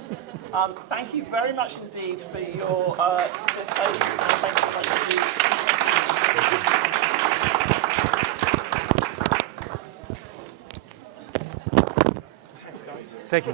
Thank you very much indeed for your participation, and thank you very much indeed. Thank you.